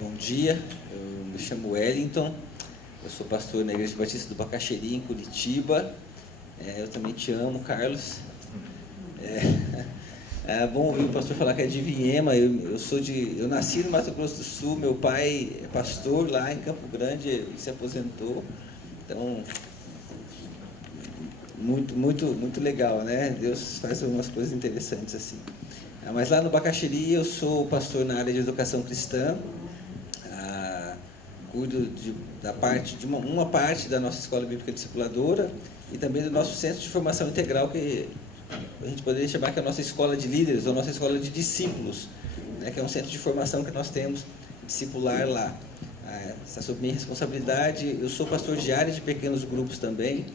Bom dia, eu me chamo Wellington, eu sou pastor na Igreja Batista do Bacaxeri, em Curitiba. Eu também te amo, Carlos. É bom ouvir o pastor falar que é de Viema. Eu nasci no Mato Grosso do Sul, meu pai é pastor lá em Campo Grande, ele se aposentou. Então, muito legal, né? Deus faz algumas coisas interessantes assim. Mas lá no Bacaxeri eu sou pastor na área de educação cristã. Cuido de uma parte da nossa escola bíblica discipuladora e também do nosso centro de formação integral, que a gente poderia chamar que é a nossa escola de líderes, ou a nossa escola de discípulos, né, que é um centro de formação que nós temos discipular lá. Está sob minha responsabilidade. Eu sou pastor de área de pequenos grupos também,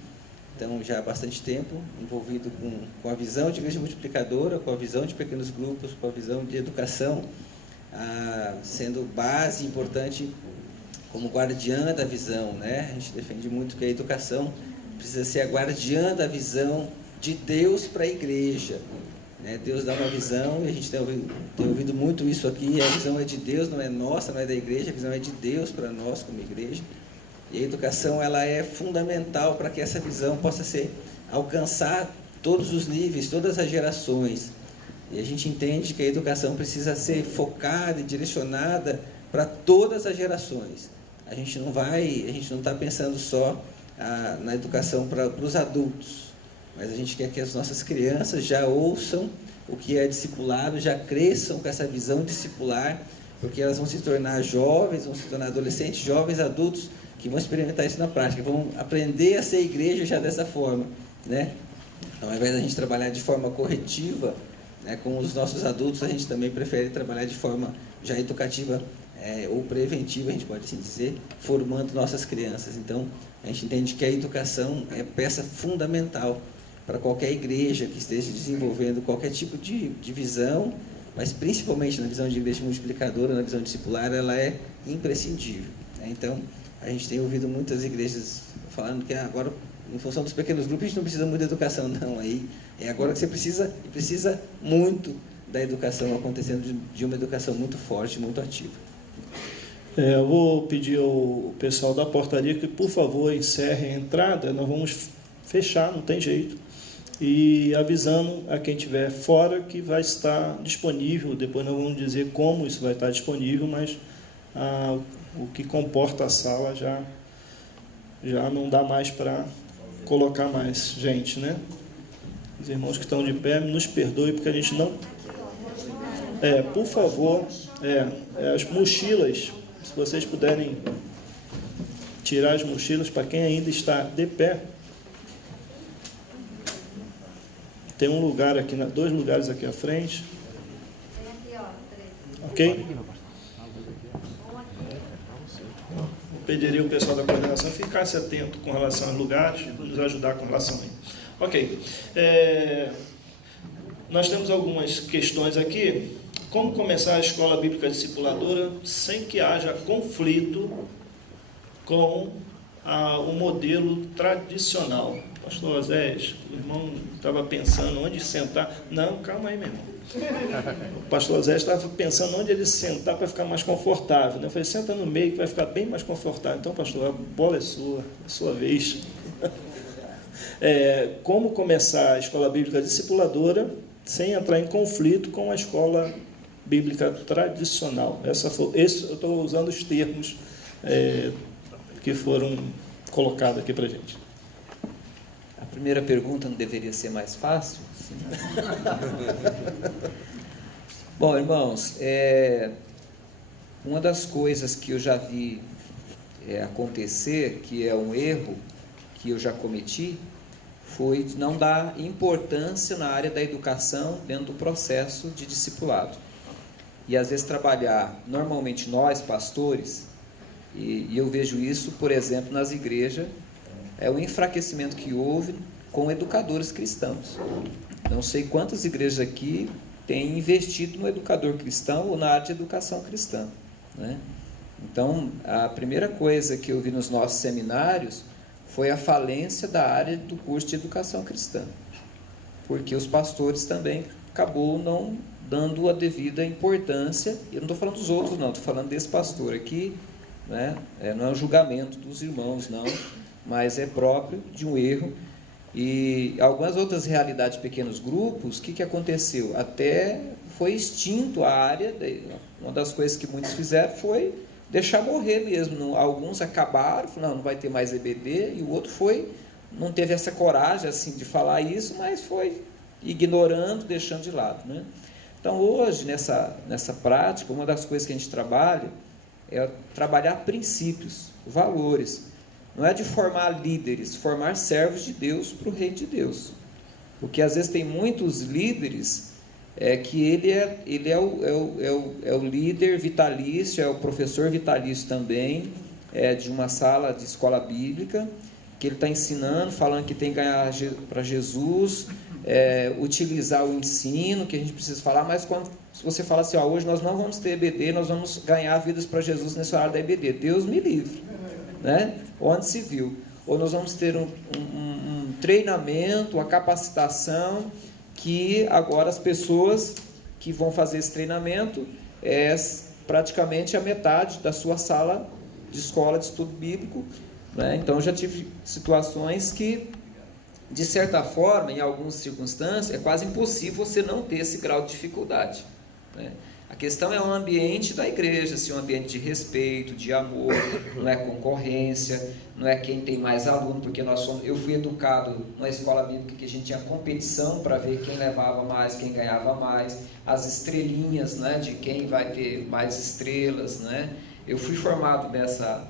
então já há bastante tempo envolvido com a visão de igreja multiplicadora, com a visão de pequenos grupos, com a visão de educação, sendo base importante como guardiã da visão, né? A gente defende muito que a educação precisa ser a guardiã da visão de Deus para a igreja, né? Deus dá uma visão, e a gente tem ouvido muito isso aqui, a visão é de Deus, não é nossa, não é da igreja, a visão é de Deus para nós como igreja. E a educação, ela é fundamental para que essa visão possa alcançar todos os níveis, todas as gerações. E a gente entende que a educação precisa ser focada e direcionada para todas as gerações. A gente não está pensando só na educação para os adultos, mas a gente quer que as nossas crianças já ouçam o que é discipulado, já cresçam com essa visão discipular, porque elas vão se tornar jovens, vão se tornar adolescentes, jovens, adultos, que vão experimentar isso na prática, vão aprender a ser igreja já dessa forma, né? Então, ao invés da gente trabalhar de forma corretiva, né, com os nossos adultos, a gente também prefere trabalhar de forma já educativa, ou preventiva, a gente pode assim dizer, formando nossas crianças. Então, a gente entende que a educação é peça fundamental para qualquer igreja que esteja desenvolvendo qualquer tipo de visão, mas principalmente na visão de igreja multiplicadora, na visão discipular, ela é imprescindível, né? Então, a gente tem ouvido muitas igrejas falando que agora, em função dos pequenos grupos, a gente não precisa muito de educação, não. Aí é agora que você precisa muito da educação acontecendo, de uma educação muito forte, muito ativa. Eu vou pedir ao pessoal da portaria que, por favor, encerre a entrada. Nós vamos fechar, não tem jeito. E avisando a quem estiver fora que vai estar disponível. Depois nós vamos dizer como isso vai estar disponível, mas o que comporta a sala já não dá mais para colocar mais gente, né? Os irmãos que estão de pé, nos perdoem, porque a gente não... por favor, as mochilas, se vocês puderem tirar as mochilas para quem ainda está de pé. Tem um lugar aqui, dois lugares aqui à frente. Ok? Pediria o pessoal da coordenação ficasse atento com relação aos lugares, nos ajudar com relação a isso. Ok. Nós temos algumas questões aqui. Como começar a escola bíblica discipuladora sem que haja conflito com o modelo tradicional? Pastor Oséias, o irmão estava pensando onde sentar. Não, calma aí, meu irmão. O pastor Oséias estava pensando onde ele sentar para ficar mais confortável, né? Eu falei, senta no meio que vai ficar bem mais confortável. Então, pastor, a bola é sua, é sua vez. Como começar a escola bíblica discipuladora sem entrar em conflito com a escola bíblica tradicional? Eu estou usando os termos que foram colocados aqui para a gente. A primeira pergunta não deveria ser mais fácil? Bom, irmãos, uma das coisas que eu já vi acontecer, que é um erro que eu já cometi, foi de não dar importância na área da educação dentro do processo de discipulado. E às vezes trabalhar, normalmente nós, pastores, e eu vejo isso, por exemplo, nas igrejas, o enfraquecimento que houve com educadores cristãos. Não sei quantas igrejas aqui têm investido no educador cristão ou na área de educação cristã, né? Então, a primeira coisa que eu vi nos nossos seminários foi a falência da área do curso de educação cristã, porque os pastores também acabou não dando a devida importância. Eu não estou falando dos outros, não, estou falando desse pastor aqui, né? Não é um julgamento dos irmãos, não, mas é próprio de um erro. E algumas outras realidades de pequenos grupos, o que aconteceu? Até foi extinto a área. Uma das coisas que muitos fizeram foi deixar morrer mesmo. Alguns acabaram, falaram, não vai ter mais EBD, e o outro não teve essa coragem assim, de falar isso, mas foi ignorando, deixando de lado, né? Então, hoje, nessa prática, uma das coisas que a gente trabalha é trabalhar princípios, valores. Não é de formar líderes, formar servos de Deus para o reino de Deus. Porque, às vezes, tem muitos líderes que ele é o líder vitalício, é o professor vitalício também, de uma sala de escola bíblica, que ele está ensinando, falando que tem que ganhar para Jesus, utilizar o ensino, que a gente precisa falar, mas se você fala assim, hoje nós não vamos ter EBD, nós vamos ganhar vidas para Jesus nesse horário da EBD, Deus me livre, né? Onde se viu? Ou nós vamos ter um treinamento, uma capacitação, que agora as pessoas que vão fazer esse treinamento praticamente a metade da sua sala de escola de estudo bíblico, né? Então, eu já tive situações que, de certa forma, em algumas circunstâncias, é quase impossível você não ter esse grau de dificuldade, né? A questão é um ambiente da igreja, assim, um ambiente de respeito, de amor, não é concorrência, não é quem tem mais aluno, porque eu fui educado numa escola bíblica que a gente tinha competição para ver quem levava mais, quem ganhava mais, as estrelinhas, né, de quem vai ter mais estrelas, né? Eu fui formado dessa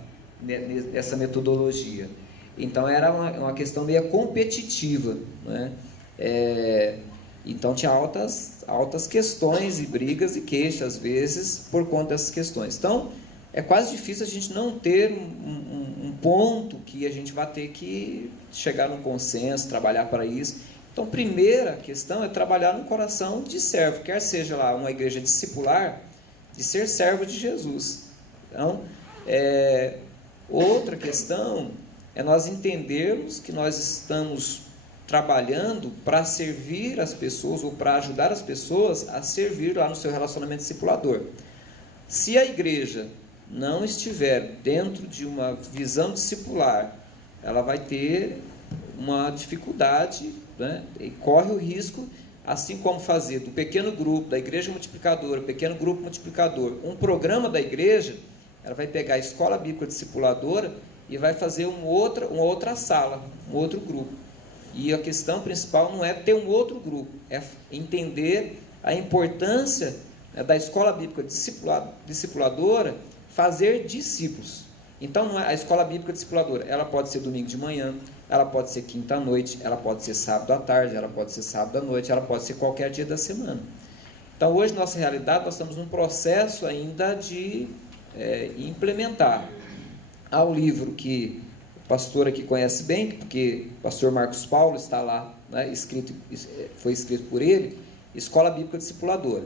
metodologia. Então, era uma questão meio competitiva, né? Então, tinha altas questões e brigas e queixas, às vezes, por conta dessas questões. Então, é quase difícil a gente não ter um ponto que a gente vai ter que chegar num consenso, trabalhar para isso. Então, primeira questão é trabalhar no coração de servo, quer seja lá uma igreja discipular, de ser servo de Jesus. Então, outra questão é nós entendermos que nós estamos trabalhando para servir as pessoas ou para ajudar as pessoas a servir lá no seu relacionamento discipulador. Se a igreja não estiver dentro de uma visão discipular, ela vai ter uma dificuldade, né? E corre o risco, assim como fazer do pequeno grupo, da igreja multiplicadora, pequeno grupo multiplicador, um programa da igreja, ela vai pegar a escola bíblica discipuladora e vai fazer uma outra sala, um outro grupo. E a questão principal não é ter um outro grupo, é entender a importância, né, da escola bíblica discipuladora fazer discípulos. Então, a escola bíblica discipuladora, ela pode ser domingo de manhã, ela pode ser quinta à noite, ela pode ser sábado à tarde, ela pode ser sábado à noite, ela pode ser qualquer dia da semana. Então, hoje, nossa realidade, nós estamos num processo ainda de implementar. Há um livro que o pastor aqui conhece bem, porque o pastor Marcos Paulo está lá, né, foi escrito por ele, Escola Bíblica Discipuladora.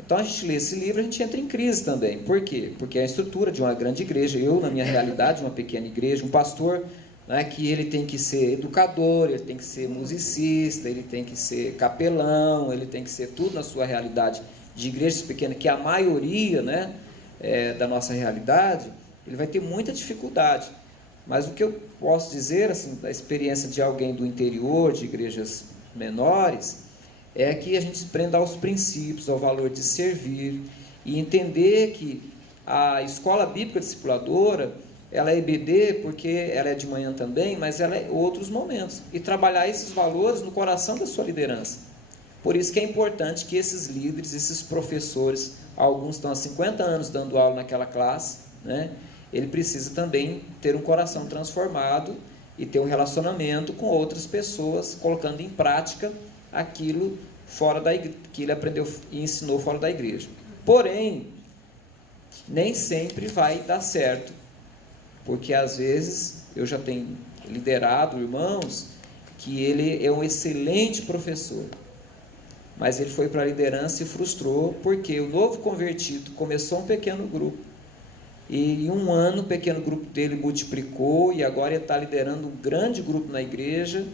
Então, a gente lê esse livro, a gente entra em crise também. Por quê? Porque é a estrutura de uma grande igreja, eu, na minha realidade, uma pequena igreja, um pastor, né, que ele tem que ser educador, ele tem que ser musicista, ele tem que ser capelão, ele tem que ser tudo na sua realidade de igrejas pequenas, que é a maioria, né, da nossa realidade, ele vai ter muita dificuldade. Mas o que eu posso dizer, assim, da experiência de alguém do interior, de igrejas menores, é que a gente se prenda aos princípios, ao valor de servir, e entender que a escola bíblica discipuladora, ela é EBD porque ela é de manhã também, mas ela é outros momentos, e trabalhar esses valores no coração da sua liderança. Por isso que é importante que esses líderes, esses professores, alguns estão há 50 anos dando aula naquela classe, né? Ele precisa também ter um coração transformado e ter um relacionamento com outras pessoas, colocando em prática aquilo que ele aprendeu e ensinou fora da igreja. Porém, nem sempre vai dar certo, porque às vezes eu já tenho liderado irmãos que ele é um excelente professor, mas ele foi para a liderança e frustrou, porque o novo convertido começou um pequeno grupo, e em um ano o pequeno grupo dele multiplicou, e agora ele está liderando um grande grupo na igreja,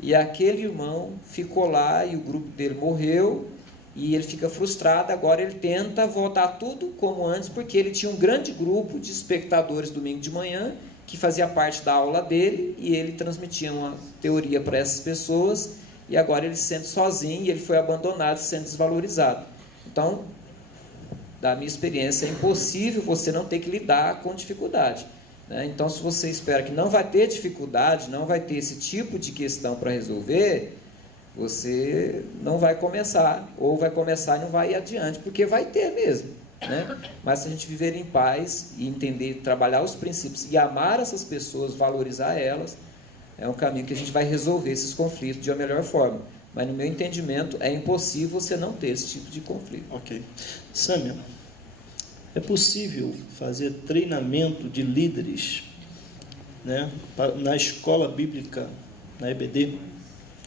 e aquele irmão ficou lá, e o grupo dele morreu, e ele fica frustrado. Agora ele tenta voltar tudo como antes, porque ele tinha um grande grupo de espectadores domingo de manhã, que fazia parte da aula dele, e ele transmitia uma teoria para essas pessoas, e agora ele se sente sozinho, e ele foi abandonado, se sente desvalorizado. Então, da minha experiência, é impossível você não ter que lidar com dificuldade, né? Então, se você espera que não vai ter dificuldade, não vai ter esse tipo de questão para resolver, você não vai começar, ou vai começar e não vai ir adiante, porque vai ter mesmo, né? Mas se a gente viver em paz e entender, trabalhar os princípios e amar essas pessoas, valorizar elas, é um caminho que a gente vai resolver esses conflitos de uma melhor forma. Mas no meu entendimento é impossível você não ter esse tipo de conflito. Ok. Sâmia, é possível fazer treinamento de líderes, né, na escola bíblica, na EBD?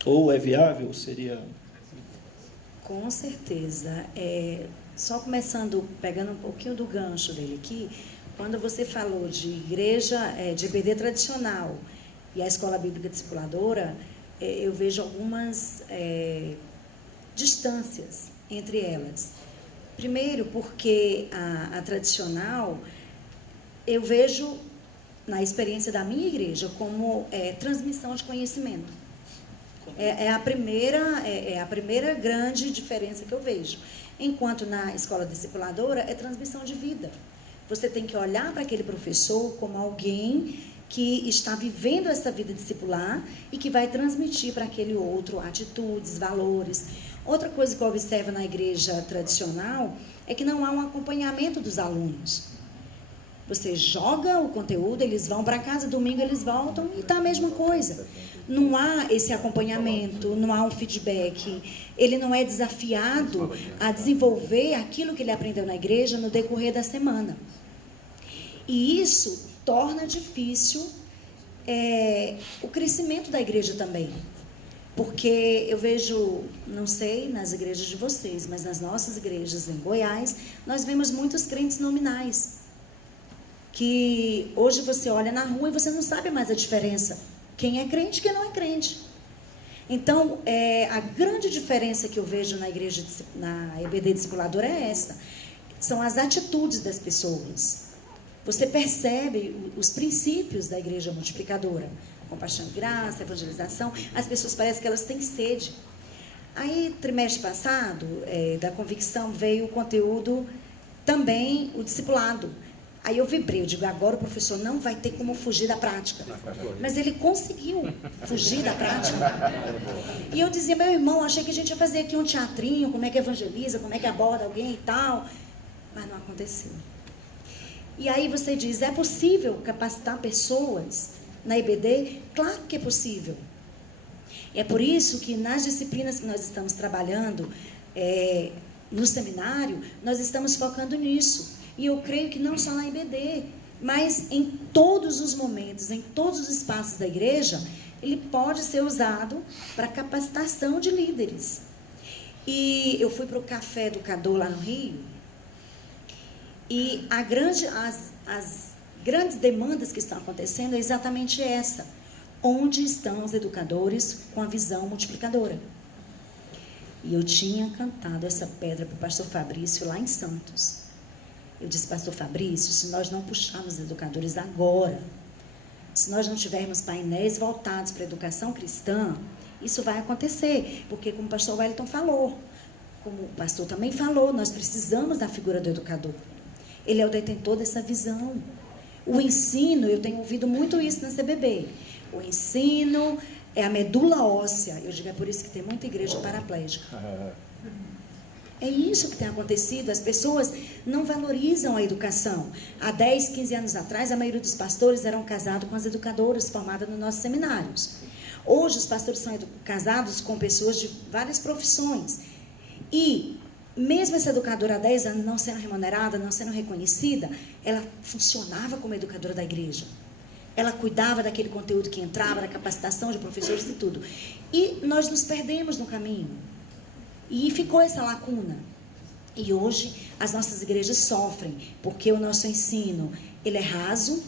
Ou é viável? Seria... Com certeza. Só começando, pegando um pouquinho do gancho dele aqui, quando você falou de igreja, de EBD tradicional e a escola bíblica discipuladora, eu vejo algumas distâncias entre elas. Primeiro, porque a tradicional, eu vejo, na experiência da minha igreja, como transmissão de conhecimento. É a primeira grande diferença que eu vejo. Enquanto na escola discipuladora é transmissão de vida. Você tem que olhar para aquele professor como alguém que está vivendo essa vida discipular e que vai transmitir para aquele outro atitudes, valores. Outra coisa que eu observo na igreja tradicional é que não há um acompanhamento dos alunos. Você joga o conteúdo, eles vão para casa, domingo eles voltam e está a mesma coisa. Não há esse acompanhamento, não há um feedback. Ele não é desafiado a desenvolver aquilo que ele aprendeu na igreja no decorrer da semana. E isso torna difícil o crescimento da igreja também. Porque eu vejo, não sei nas igrejas de vocês, mas nas nossas igrejas em Goiás, nós vemos muitos crentes nominais. Que hoje você olha na rua e você não sabe mais a diferença. Quem é crente e quem não é crente. Então, a grande diferença que eu vejo na igreja, na EBD discipuladora é essa. São as atitudes das pessoas. Você percebe os princípios da igreja multiplicadora. Compaixão e graça, evangelização. As pessoas parecem que elas têm sede. Aí, trimestre passado, da convicção, veio o conteúdo também, o discipulado. Aí eu vibrei, eu digo, agora o professor não vai ter como fugir da prática. Mas ele conseguiu fugir da prática. E eu dizia, meu irmão, achei que a gente ia fazer aqui um teatrinho, como é que evangeliza, como é que aborda alguém e tal. Mas não aconteceu. E aí você diz, é possível capacitar pessoas na EBD? Claro que é possível. É por isso que nas disciplinas que nós estamos trabalhando, no seminário, nós estamos focando nisso. E eu creio que não só na IBD, mas em todos os momentos, em todos os espaços da igreja, ele pode ser usado para capacitação de líderes. E eu fui para o Café Educador lá no Rio, e as grandes demandas que estão acontecendo é exatamente essa. Onde estão os educadores com a visão multiplicadora? E eu tinha cantado essa pedra para o pastor Fabrício lá em Santos. Eu disse, pastor Fabrício, se nós não puxarmos os educadores agora, se nós não tivermos painéis voltados para a educação cristã, isso vai acontecer. Porque como o pastor Wellington falou, como o pastor também falou, nós precisamos da figura do educador. Ele é o detentor dessa visão. O ensino, eu tenho ouvido muito isso na CBB. O ensino é a medula óssea. Eu digo, é por isso que tem muita igreja paraplégica. É isso que tem acontecido. As pessoas não valorizam a educação. Há 10, 15 anos atrás, a maioria dos pastores eram casados com as educadoras formadas nos nossos seminários. Hoje, os pastores são casados com pessoas de várias profissões. E, mesmo essa educadora há 10 anos não sendo remunerada, não sendo reconhecida, ela funcionava como educadora da igreja. Ela cuidava daquele conteúdo que entrava, da capacitação de professores e tudo. E nós nos perdemos no caminho. E ficou essa lacuna. E hoje as nossas igrejas sofrem, porque o nosso ensino, ele é raso,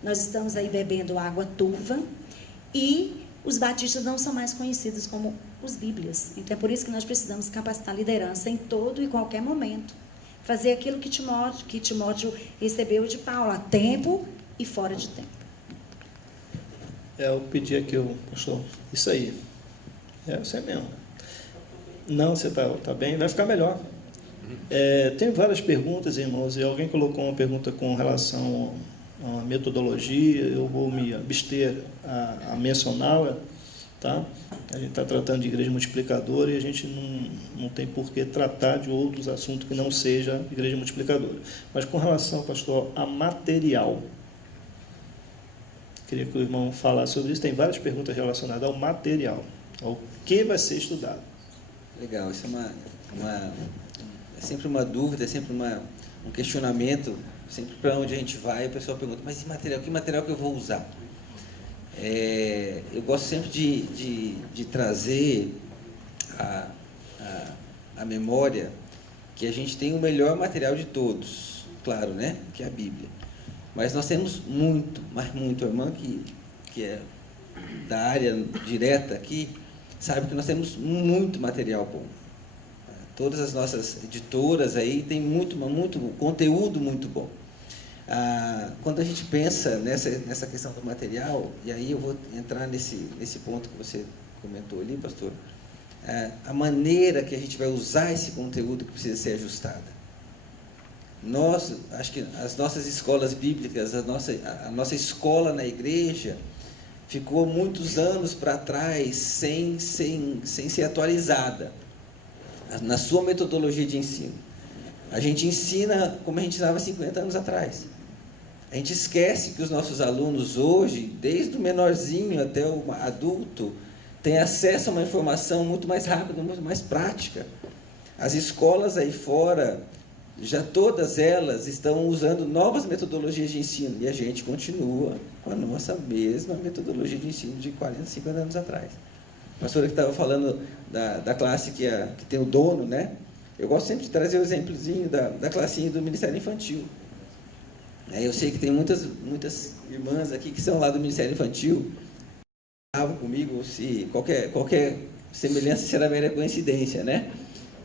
nós estamos aí bebendo água turva, e os batistas não são mais conhecidos como os Bíblias. Então, é por isso que nós precisamos capacitar a liderança em todo e qualquer momento. Fazer aquilo que Timóteo recebeu de Paulo, a tempo e fora de tempo. Eu pedi aqui, pastor, isso aí. É você mesmo. Não, você está bem, vai ficar melhor. Tem várias perguntas, irmãos, e alguém colocou uma pergunta com relação a metodologia, eu vou me abster a mencioná-la, tá? A gente está tratando de igreja multiplicadora e a gente não tem por que tratar de outros assuntos que não seja igreja multiplicadora. Mas com relação, pastor, a material, queria que o irmão falasse sobre isso. Tem várias perguntas relacionadas ao material, ao que vai ser estudado. Legal, isso é sempre uma dúvida, é sempre um questionamento. Sempre para onde a gente vai, o pessoal pergunta, mas que material que eu vou usar? Eu gosto sempre de trazer a memória que a gente tem o melhor material de todos, claro, né? Que é a Bíblia. Mas nós temos muito, mas muito, a irmã que é da área direta aqui, sabe que nós temos muito material bom. Todas as nossas editoras aí têm muito conteúdo muito bom. Quando a gente pensa nessa questão do material, e aí eu vou entrar nesse ponto que você comentou ali, pastor, a maneira que a gente vai usar esse conteúdo que precisa ser ajustada. Acho que as nossas escolas bíblicas, a nossa escola na igreja, ficou muitos anos para trás sem ser atualizada na sua metodologia de ensino. A gente ensina como a gente ensinava 50 anos atrás. A gente esquece que os nossos alunos hoje, desde o menorzinho até o adulto, têm acesso a uma informação muito mais rápida, muito mais prática. As escolas aí fora, já todas elas estão usando novas metodologias de ensino, e a gente continua com a nossa mesma metodologia de ensino de 40, 50 anos atrás. A pastora que estava falando da classe que tem o dono, né? Eu gosto sempre de trazer o exemplozinho da classinha do Ministério Infantil. Eu sei que tem muitas irmãs aqui que são lá do Ministério Infantil, estavam comigo, se qualquer semelhança será mera coincidência, né?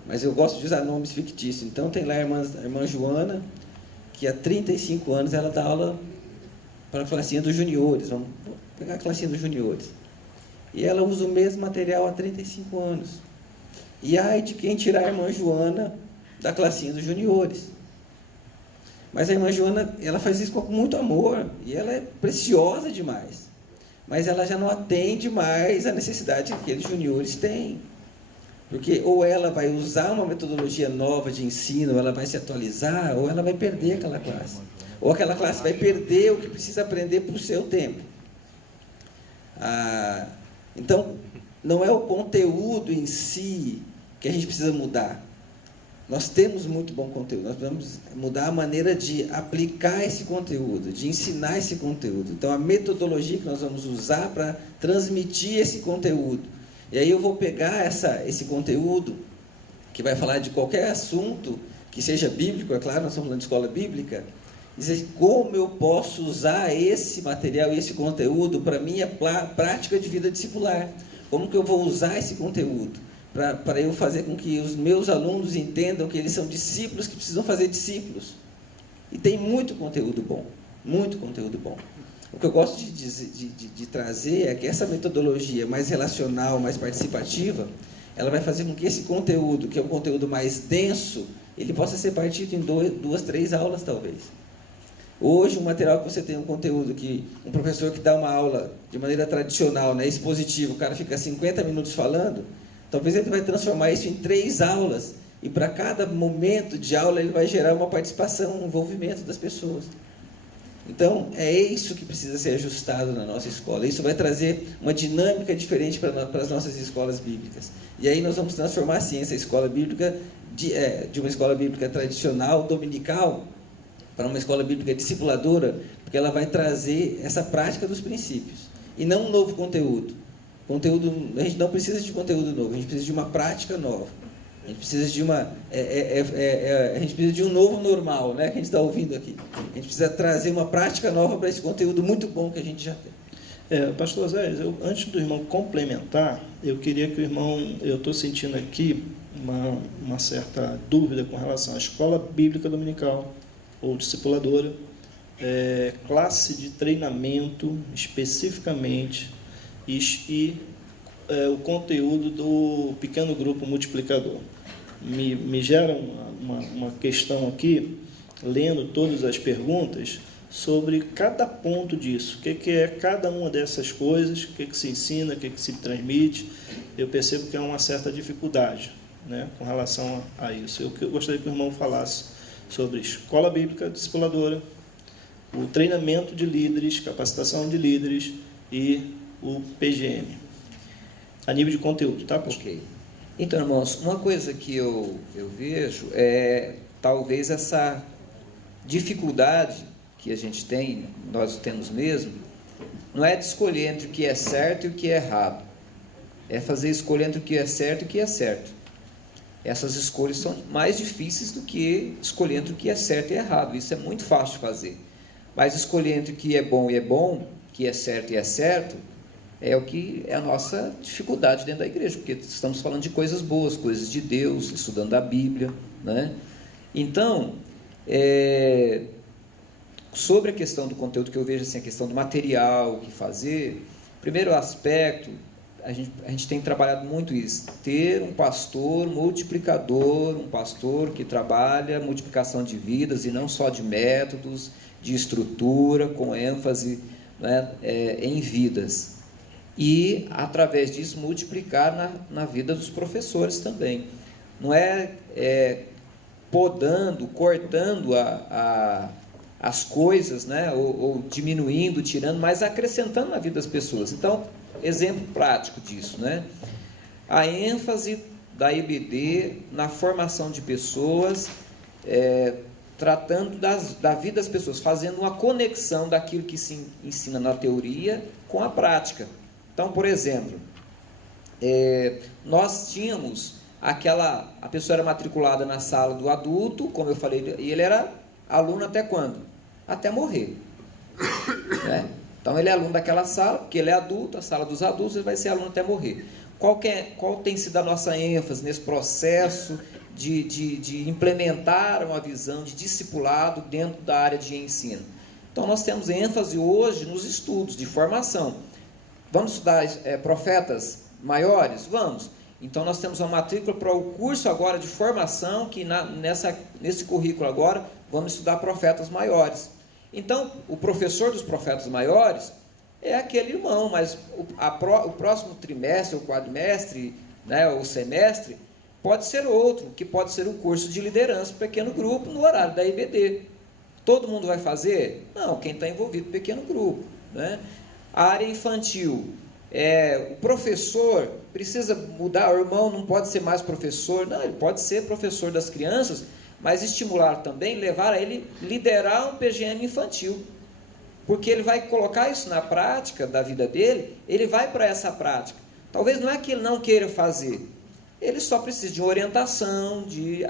Mas eu gosto de usar nomes fictícios. Então tem lá a irmã Joana, que há 35 anos ela dá aula para a classinha dos juniores. Vamos pegar a classinha dos juniores. E ela usa o mesmo material há 35 anos. E ai de quem tirar a irmã Joana da classinha dos juniores. Mas a irmã Joana, ela faz isso com muito amor, e ela é preciosa demais. Mas ela já não atende mais a necessidade que aqueles juniores têm. Porque ou ela vai usar uma metodologia nova de ensino, ou ela vai se atualizar, ou ela vai perder aquela classe. Ou aquela classe vai perder o que precisa aprender para o seu tempo. Então, não é o conteúdo em si que a gente precisa mudar. Nós temos muito bom conteúdo, nós precisamos mudar a maneira de aplicar esse conteúdo, de ensinar esse conteúdo. Então, a metodologia que nós vamos usar para transmitir esse conteúdo. E aí eu vou pegar esse conteúdo, que vai falar de qualquer assunto, que seja bíblico, é claro, nós estamos falando de escola bíblica, e dizer como eu posso usar esse material e esse conteúdo para a minha prática de vida discipular. Como que eu vou usar esse conteúdo para eu fazer com que os meus alunos entendam que eles são discípulos que precisam fazer discípulos. E tem muito conteúdo bom, muito conteúdo bom. O que eu gosto de trazer é que essa metodologia mais relacional, mais participativa, ela vai fazer com que esse conteúdo, que é um conteúdo mais denso, ele possa ser partido em 2, 3 aulas, talvez. Hoje, o material que você tem um conteúdo que um professor que dá uma aula de maneira tradicional, né, expositiva, o cara fica 50 minutos falando, talvez ele vai transformar isso em 3 aulas, e para cada momento de aula ele vai gerar uma participação, um envolvimento das pessoas. Então, é isso que precisa ser ajustado na nossa escola. Isso vai trazer uma dinâmica diferente para as nossas escolas bíblicas. E aí nós vamos transformar, assim, essa escola bíblica de uma escola bíblica tradicional, dominical, para uma escola bíblica discipuladora, porque ela vai trazer essa prática dos princípios. E não um novo conteúdo. A gente não precisa de conteúdo novo, a gente precisa de uma prática nova. A gente precisa de a gente precisa de um novo normal, né, que a gente está ouvindo aqui. A gente precisa trazer uma prática nova para esse conteúdo muito bom que a gente já tem. Pastor Zé, antes do irmão complementar, eu queria que o irmão, eu estou sentindo aqui uma certa dúvida com relação à escola bíblica dominical ou discipuladora, classe de treinamento especificamente e o conteúdo do pequeno grupo multiplicador. Me gera uma questão aqui, lendo todas as perguntas, sobre cada ponto disso, o que é cada uma dessas coisas, o que se ensina, o que se transmite. Eu percebo que há uma certa dificuldade, né, com relação a isso. Eu gostaria que o irmão falasse sobre escola bíblica discipuladora, o treinamento de líderes, capacitação de líderes e o PGM, a nível de conteúdo, tá, pastor? Ok. Então, irmãos, uma coisa que eu vejo é talvez essa dificuldade que a gente tem, nós temos mesmo, não é de escolher entre o que é certo e o que é errado. É fazer escolha entre o que é certo e o que é certo. Essas escolhas são mais difíceis do que escolher entre o que é certo e errado. Isso é muito fácil de fazer. Mas escolher entre o que é bom e é bom, o que é certo e é certo, é o que é a nossa dificuldade dentro da igreja, porque estamos falando de coisas boas, coisas de Deus, estudando a Bíblia, né? Então, sobre a questão do conteúdo, que eu vejo assim, a questão do material, o que fazer, primeiro aspecto, a gente tem trabalhado muito isso, ter um pastor multiplicador, um pastor que trabalha multiplicação de vidas e não só de métodos, de estrutura, com ênfase, né, em vidas. E, através disso, multiplicar na vida dos professores também. Não podando, cortando as coisas, né, ou diminuindo, tirando, mas acrescentando na vida das pessoas. Então, exemplo prático disso, né? A ênfase da IBD na formação de pessoas, tratando da vida das pessoas, fazendo uma conexão daquilo que se ensina na teoria com a prática. Então, por exemplo, nós tínhamos a pessoa era matriculada na sala do adulto, como eu falei, e ele era aluno até quando? Até morrer. Né? Então, ele é aluno daquela sala, porque ele é adulto, a sala dos adultos, ele vai ser aluno até morrer. Qual tem sido a nossa ênfase nesse processo de implementar uma visão de discipulado dentro da área de ensino? Então, nós temos ênfase hoje nos estudos de formação. Vamos estudar profetas maiores? Vamos. Então, nós temos uma matrícula para o curso agora de formação, que nesse currículo agora, vamos estudar profetas maiores. Então, o professor dos profetas maiores é aquele irmão, mas o próximo trimestre, ou quadrimestre, né, ou semestre, pode ser outro, que pode ser o curso de liderança, pequeno grupo, no horário da IBD. Todo mundo vai fazer? Não, quem está envolvido no pequeno grupo. Né? A área infantil, o professor precisa mudar, o irmão não pode ser mais professor, não, ele pode ser professor das crianças, mas estimular também, levar a ele liderar um PGM infantil, porque ele vai colocar isso na prática da vida dele, ele vai para essa prática. Talvez não é que ele não queira fazer, ele só precisa de orientação, de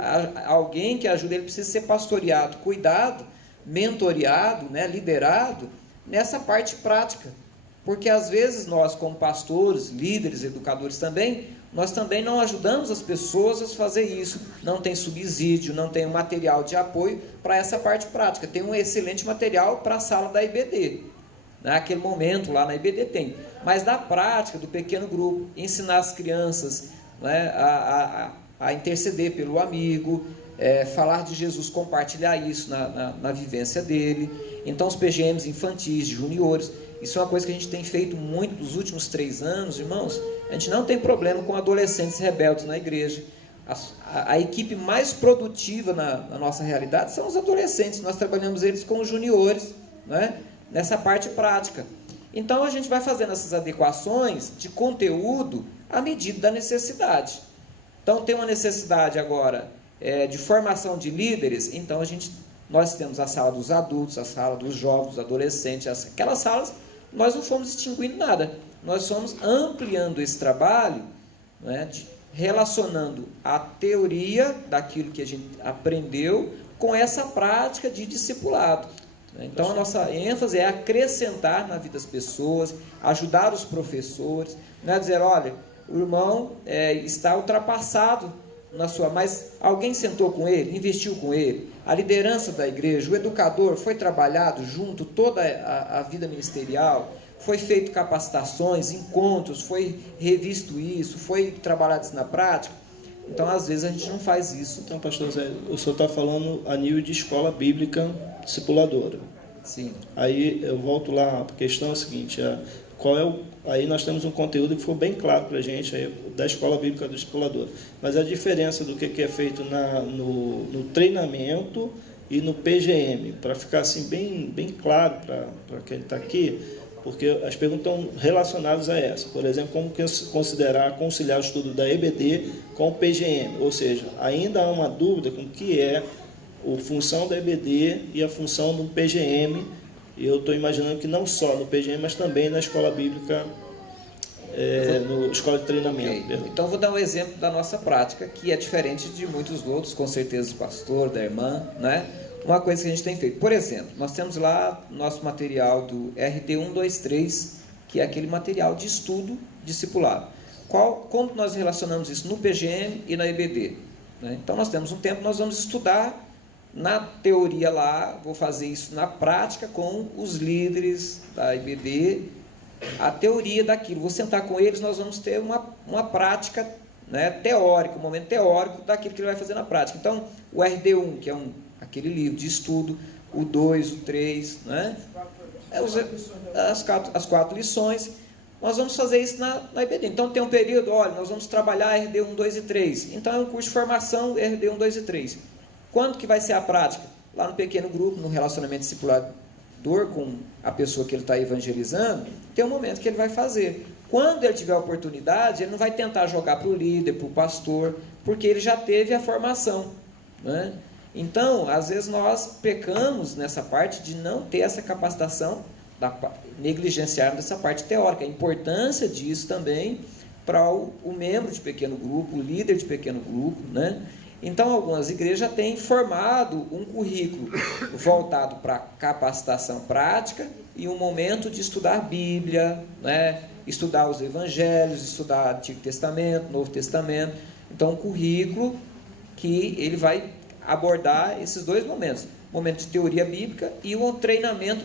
alguém que ajude, ele precisa ser pastoreado, cuidado, mentoreado, né, liderado, nessa parte prática. Porque às vezes nós, como pastores, líderes, educadores também, nós também não ajudamos as pessoas a fazer isso. Não tem subsídio, não tem material de apoio para essa parte prática. Tem um excelente material para a sala da IBD. Naquele momento, lá na IBD tem. Mas da prática, do pequeno grupo, ensinar as crianças, né, a interceder pelo amigo, falar de Jesus, compartilhar isso na vivência dele. Então, os PGMs infantis, juniores, isso é uma coisa que a gente tem feito muito nos últimos 3 anos, irmãos. A gente não tem problema com adolescentes rebeldes na igreja. A equipe mais produtiva na nossa realidade são os adolescentes. Nós trabalhamos eles com os juniores, né, nessa parte prática. Então, a gente vai fazendo essas adequações de conteúdo à medida da necessidade. Então, tem uma necessidade agora de formação de líderes. Então, nós temos a sala dos adultos, a sala dos jovens, dos adolescentes, aquelas salas. Nós não fomos extinguindo nada, nós fomos ampliando esse trabalho, né, relacionando a teoria daquilo que a gente aprendeu com essa prática de discipulado. Então, a nossa ênfase é acrescentar na vida das pessoas, ajudar os professores, não é dizer, olha, o irmão está ultrapassado na sua... Mas alguém sentou com ele, investiu com ele, a liderança da igreja, o educador, foi trabalhado junto toda a vida ministerial, foi feito capacitações, encontros, foi revisto isso, foi trabalhado isso na prática. Então, às vezes, a gente não faz isso. Então, pastor Zé, o senhor está falando a nível de escola bíblica discipuladora. Sim. Aí eu volto lá, a questão é a seguinte, aí nós temos um conteúdo que foi bem claro para a gente, aí, da escola bíblica discipuladora. Mas a diferença do que é feito no treinamento e no PGM, para ficar assim bem claro para quem está aqui, porque as perguntas estão relacionadas a essa. Por exemplo, como conciliar o estudo da EBD com o PGM? Ou seja, ainda há uma dúvida com o que é a função da EBD e a função do PGM. E eu estou imaginando que não só no PGM, mas também na escola bíblica, no escola de treinamento. Okay. Então, vou dar um exemplo da nossa prática, que é diferente de muitos outros, com certeza do pastor, da irmã, né? Uma coisa que a gente tem feito. Por exemplo, nós temos lá nosso material do RD 123, que é aquele material de estudo discipulado. Como nós relacionamos isso no PGM e na EBD? Né? Então, nós temos um tempo, nós vamos estudar na teoria lá, vou fazer isso na prática com os líderes da EBD, a teoria daquilo. Vou sentar com eles, nós vamos ter uma prática, né, teórica, um momento teórico daquilo que ele vai fazer na prática. Então, o RD1, que é aquele livro de estudo, o 2, o 3, né? As 4 lições, nós vamos fazer isso na EBD. Então, tem um período, olha, nós vamos trabalhar RD 1, 2 e 3. Então, é um curso de formação RD 1, 2 e 3. Quando que vai ser a prática? Lá no pequeno grupo, no relacionamento discipulador com a pessoa que ele está evangelizando, tem um momento que ele vai fazer. Quando ele tiver a oportunidade, ele não vai tentar jogar para o líder, para o pastor, porque ele já teve a formação, né? Então, às vezes nós pecamos nessa parte de não ter essa capacitação, negligenciar dessa parte teórica. A importância disso também para o membro de pequeno grupo, o líder de pequeno grupo, né? Então, algumas igrejas já têm formado um currículo voltado para capacitação prática e um momento de estudar Bíblia, né? Estudar os evangelhos, estudar Antigo Testamento, Novo Testamento. Então, um currículo que ele vai abordar esses dois momentos, o momento de teoria bíblica e um treinamento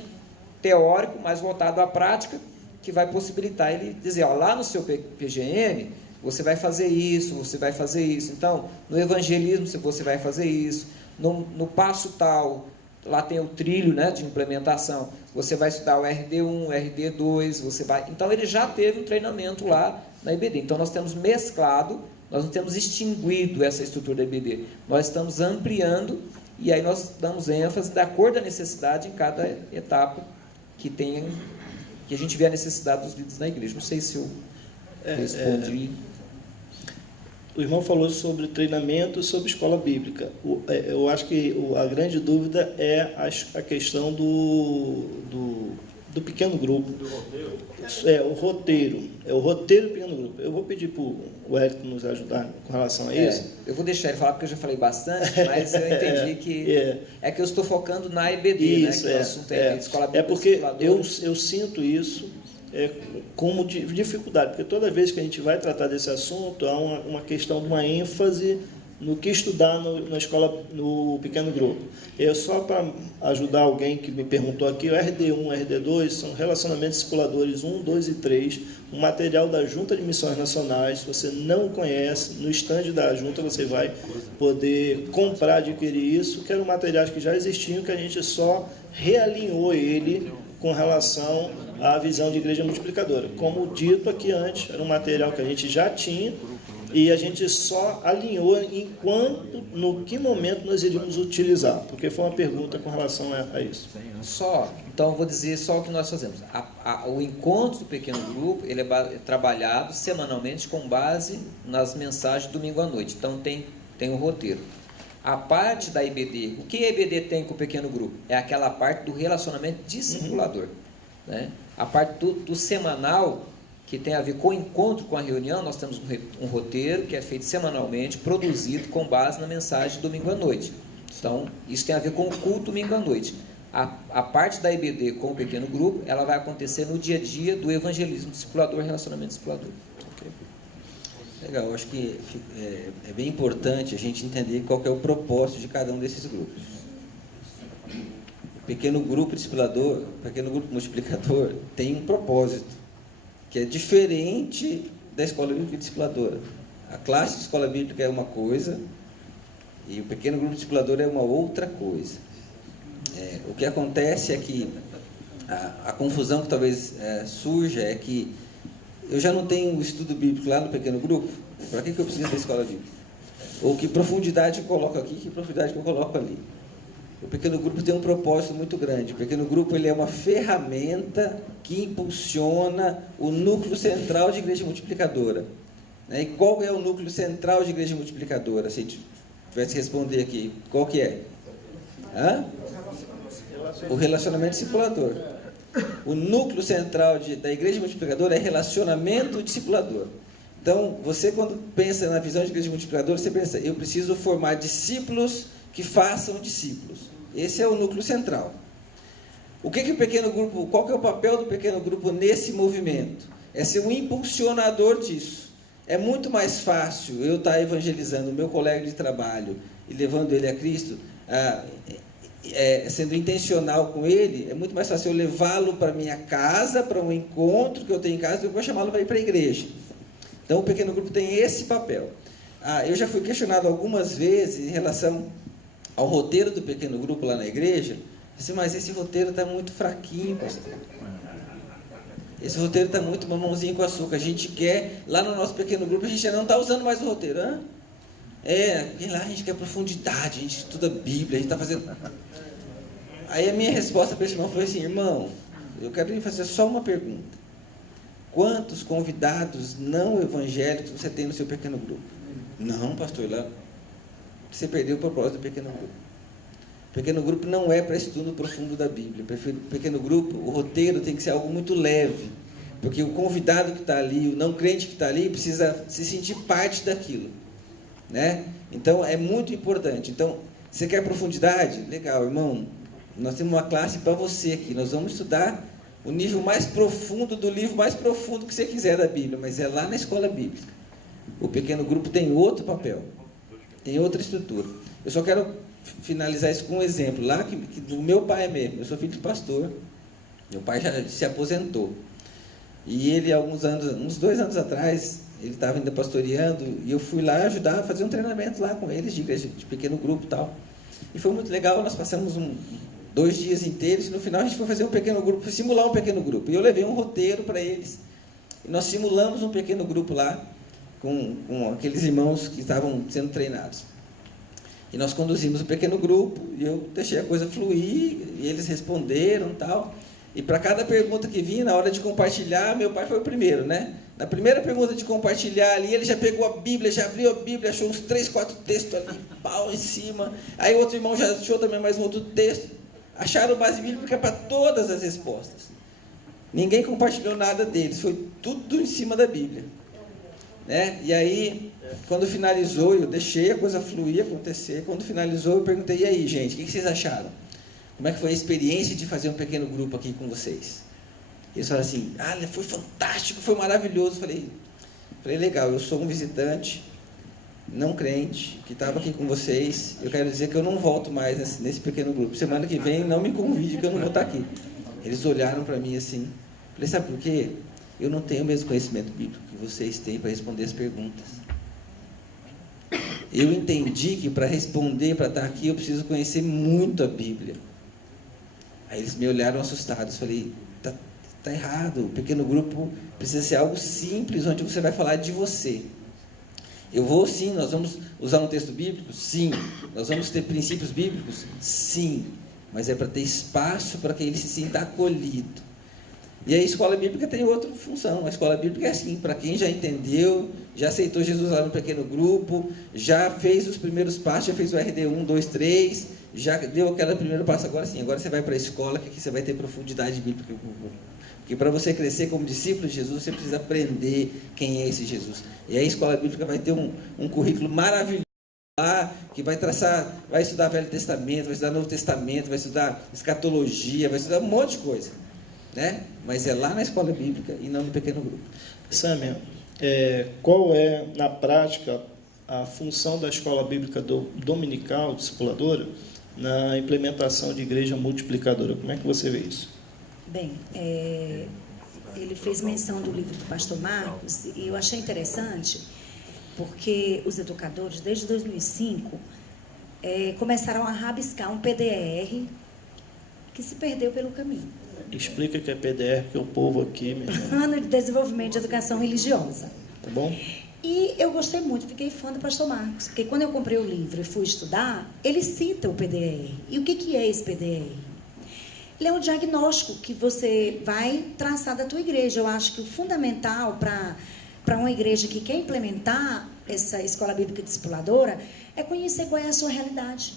teórico mais voltado à prática, que vai possibilitar ele dizer, ó, lá no seu PGM, você vai fazer isso, você vai fazer isso. Então, no evangelismo, você vai fazer isso. No passo tal, lá tem o trilho, né, de implementação, você vai estudar o RD1, RD2, você vai... Então, ele já teve um treinamento lá na IBD. Então, nós temos mesclado, nós não temos extinguido essa estrutura da IBD. Nós estamos ampliando e aí nós damos ênfase de acordo à necessidade em cada etapa que a gente vê a necessidade dos líderes na igreja. Não sei se eu respondi. O irmão falou sobre treinamento e sobre escola bíblica. Eu acho que a grande dúvida é a questão do pequeno grupo. Do roteiro? O roteiro. É o roteiro do pequeno grupo. Eu vou pedir para o Hélio nos ajudar com relação a isso. Eu vou deixar ele falar, porque eu já falei bastante, mas eu entendi que... É que eu estou focando na EBD, isso, né? Que o assunto é escola bíblica. É porque eu sinto isso como dificuldade, porque toda vez que a gente vai tratar desse assunto, há uma questão de uma ênfase no que estudar na escola, no pequeno grupo. Só para ajudar alguém que me perguntou aqui, o RD1 e RD2 são relacionamentos discipuladores 1, 2 e 3, um material da Junta de Missões Nacionais. Se você não conhece, no estande da Junta você vai poder comprar, adquirir isso, que eram materiais que já existiam, que a gente só realinhou ele com relação à visão de igreja multiplicadora. Como dito aqui antes, era um material que a gente já tinha, e a gente só alinhou no que momento nós iríamos utilizar, porque foi uma pergunta com relação a isso. Então, eu vou dizer só o que nós fazemos. O encontro do pequeno grupo, ele é trabalhado semanalmente com base nas mensagens domingo à noite. Então, tem um roteiro. A parte da IBD, o que a IBD tem com o pequeno grupo? É aquela parte do relacionamento discipulador. Né? A parte do semanal, que tem a ver com o encontro, com a reunião, nós temos um roteiro que é feito semanalmente, produzido com base na mensagem domingo à noite. Então, isso tem a ver com o culto domingo à noite. A a parte da IBD com o pequeno grupo, ela vai acontecer no dia a dia do evangelismo discipulador, relacionamento discipulador. Ok. Legal, eu acho que é bem importante a gente entender qual que é o propósito de cada um desses grupos. O pequeno grupo discipulador, o pequeno grupo multiplicador tem um propósito, que é diferente da escola bíblica discipuladora. A classe de escola bíblica é uma coisa e o pequeno grupo discipulador é uma outra coisa. O que acontece é que a confusão que talvez surja é que eu já não tenho o estudo bíblico lá no pequeno grupo, para que eu preciso da escola bíblica? Ou que profundidade eu coloco aqui, que profundidade que eu coloco ali? O pequeno grupo tem um propósito muito grande. O pequeno grupo ele é uma ferramenta que impulsiona o núcleo central de igreja multiplicadora. E qual é o núcleo central de igreja multiplicadora? Se a gente tivesse que responder aqui, qual que é? O relacionamento discipulador. O núcleo central da igreja multiplicadora é relacionamento discipulador. Então, você quando pensa na visão de igreja multiplicadora, você pensa, eu preciso formar discípulos que façam discípulos. Esse é o núcleo central. O pequeno grupo, qual que é o papel do pequeno grupo nesse movimento? É ser um impulsionador disso. É muito mais fácil eu estar evangelizando o meu colega de trabalho e levando ele a Cristo, sendo intencional com ele, é muito mais fácil eu levá-lo para minha casa, para um encontro que eu tenho em casa, do que eu vou chamá-lo para ir para a igreja. Então, o pequeno grupo tem esse papel. Eu já fui questionado algumas vezes em relação ao roteiro do pequeno grupo lá na igreja. Disse, mas esse roteiro está muito fraquinho, pastor. Esse roteiro está muito mamãozinho com açúcar. A gente quer, lá no nosso pequeno grupo, a gente já não está usando mais o roteiro. Porque lá a gente quer profundidade, a gente estuda a Bíblia, a gente está fazendo... Aí a minha resposta para esse irmão foi assim, irmão, eu quero lhe fazer só uma pergunta. Quantos convidados não evangélicos você tem no seu pequeno grupo? Não, pastor, lá você perdeu o propósito do pequeno grupo. O pequeno grupo não é para estudo profundo da Bíblia. O pequeno grupo, o roteiro tem que ser algo muito leve, porque o convidado que está ali, o não crente que está ali, precisa se sentir parte daquilo, né? Então, é muito importante. Então, você quer profundidade? Legal, irmão, nós temos uma classe para você aqui, nós vamos estudar o nível mais profundo do livro mais profundo que você quiser da Bíblia, mas é lá na escola bíblica. O pequeno grupo tem outro papel, tem outra estrutura. Eu só quero finalizar isso com um exemplo. Lá que do meu pai mesmo, eu sou filho de pastor, meu pai já se aposentou. E ele, uns 2 anos atrás, ele estava ainda pastoreando, e eu fui lá ajudar a fazer um treinamento lá com eles, de igreja, de pequeno grupo e tal. E foi muito legal, nós passamos 2 dias inteiros, e no final a gente foi fazer um pequeno grupo, simular um pequeno grupo. E eu levei um roteiro para eles, e nós simulamos um pequeno grupo lá, com aqueles irmãos que estavam sendo treinados. E nós conduzimos o pequeno grupo, e eu deixei a coisa fluir, e eles responderam e tal. E para cada pergunta que vinha, na hora de compartilhar, meu pai foi o primeiro, né? Na primeira pergunta de compartilhar ali, ele já pegou a Bíblia, já abriu a Bíblia, achou uns 3, 4 textos ali, pau em cima. Aí o outro irmão já achou também mais um outro texto. Acharam base bíblica para todas as respostas. Ninguém compartilhou nada deles, foi tudo em cima da Bíblia. Né? E aí, quando finalizou, eu deixei a coisa fluir, acontecer. Quando finalizou, eu perguntei, e aí, gente, o que vocês acharam? Como é que foi a experiência de fazer um pequeno grupo aqui com vocês? Eles falaram assim, foi fantástico, foi maravilhoso. Falei, legal, eu sou um visitante, não crente, que estava aqui com vocês. Eu quero dizer que eu não volto mais nesse pequeno grupo. Semana que vem, não me convide, que eu não vou estar aqui. Eles olharam para mim assim. Falei, sabe por quê? Eu não tenho o mesmo conhecimento bíblico que vocês têm para responder as perguntas. Eu entendi que para responder, para estar aqui, eu preciso conhecer muito a Bíblia. Aí eles me olharam assustados. Falei, tá errado. O pequeno grupo precisa ser algo simples, onde você vai falar de você. Eu vou sim, nós vamos usar um texto bíblico? Sim. Nós vamos ter princípios bíblicos? Sim. Mas é para ter espaço para que ele se sinta acolhido. E a escola bíblica tem outra função. A escola bíblica é assim, para quem já entendeu, já aceitou Jesus lá no pequeno grupo, já fez os primeiros passos, já fez o RD 1, 2, 3, já deu aquele primeiro passo, agora sim, agora você vai para a escola, que aqui você vai ter profundidade bíblica. Porque para você crescer como discípulo de Jesus, você precisa aprender quem é esse Jesus. E aí a escola bíblica vai ter um currículo maravilhoso. que vai traçar, vai estudar Velho Testamento, vai estudar Novo Testamento, vai estudar escatologia, vai estudar um monte de coisa, né? Mas é lá na escola bíblica e não no pequeno grupo. Sâmia, qual é, na prática, a função da escola bíblica dominical, discipuladora, na implementação de igreja multiplicadora? Como é que você vê isso? Bem, ele fez menção do livro do pastor Marcos, e eu achei interessante, porque os educadores, desde 2005, começaram a rabiscar um PDR que se perdeu pelo caminho. Explica que é PDR, que o povo aqui... Ano de Desenvolvimento de Educação Religiosa. Tá bom? E eu gostei muito, fiquei fã do pastor Marcos, porque quando eu comprei o livro e fui estudar, ele cita o PDR. E o que é esse PDR? Ele é um diagnóstico que você vai traçar da tua igreja. Eu acho que o fundamental para uma igreja que quer implementar essa escola bíblica discipuladora é conhecer qual é a sua realidade.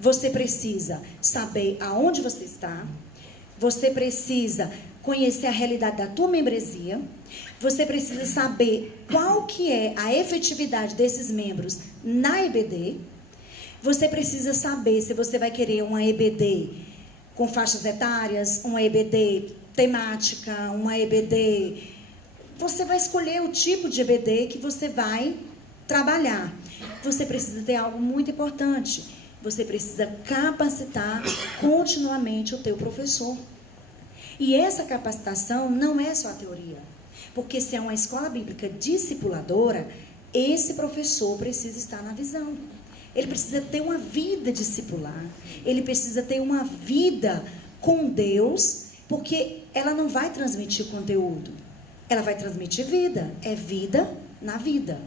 Você precisa saber aonde você está, você precisa conhecer a realidade da tua membresia, você precisa saber qual que é a efetividade desses membros na EBD, você precisa saber se você vai querer uma EBD com faixas etárias, uma EBD temática, uma EBD... Você vai escolher o tipo de EBD que você vai trabalhar. Você precisa ter algo muito importante. Você precisa capacitar continuamente o teu professor. E essa capacitação não é só a teoria. Porque se é uma escola bíblica discipuladora, esse professor precisa estar na visão. Ele precisa ter uma vida discipular. Ele precisa ter uma vida com Deus, porque ela não vai transmitir conteúdo. Ela vai transmitir vida. É vida na vida.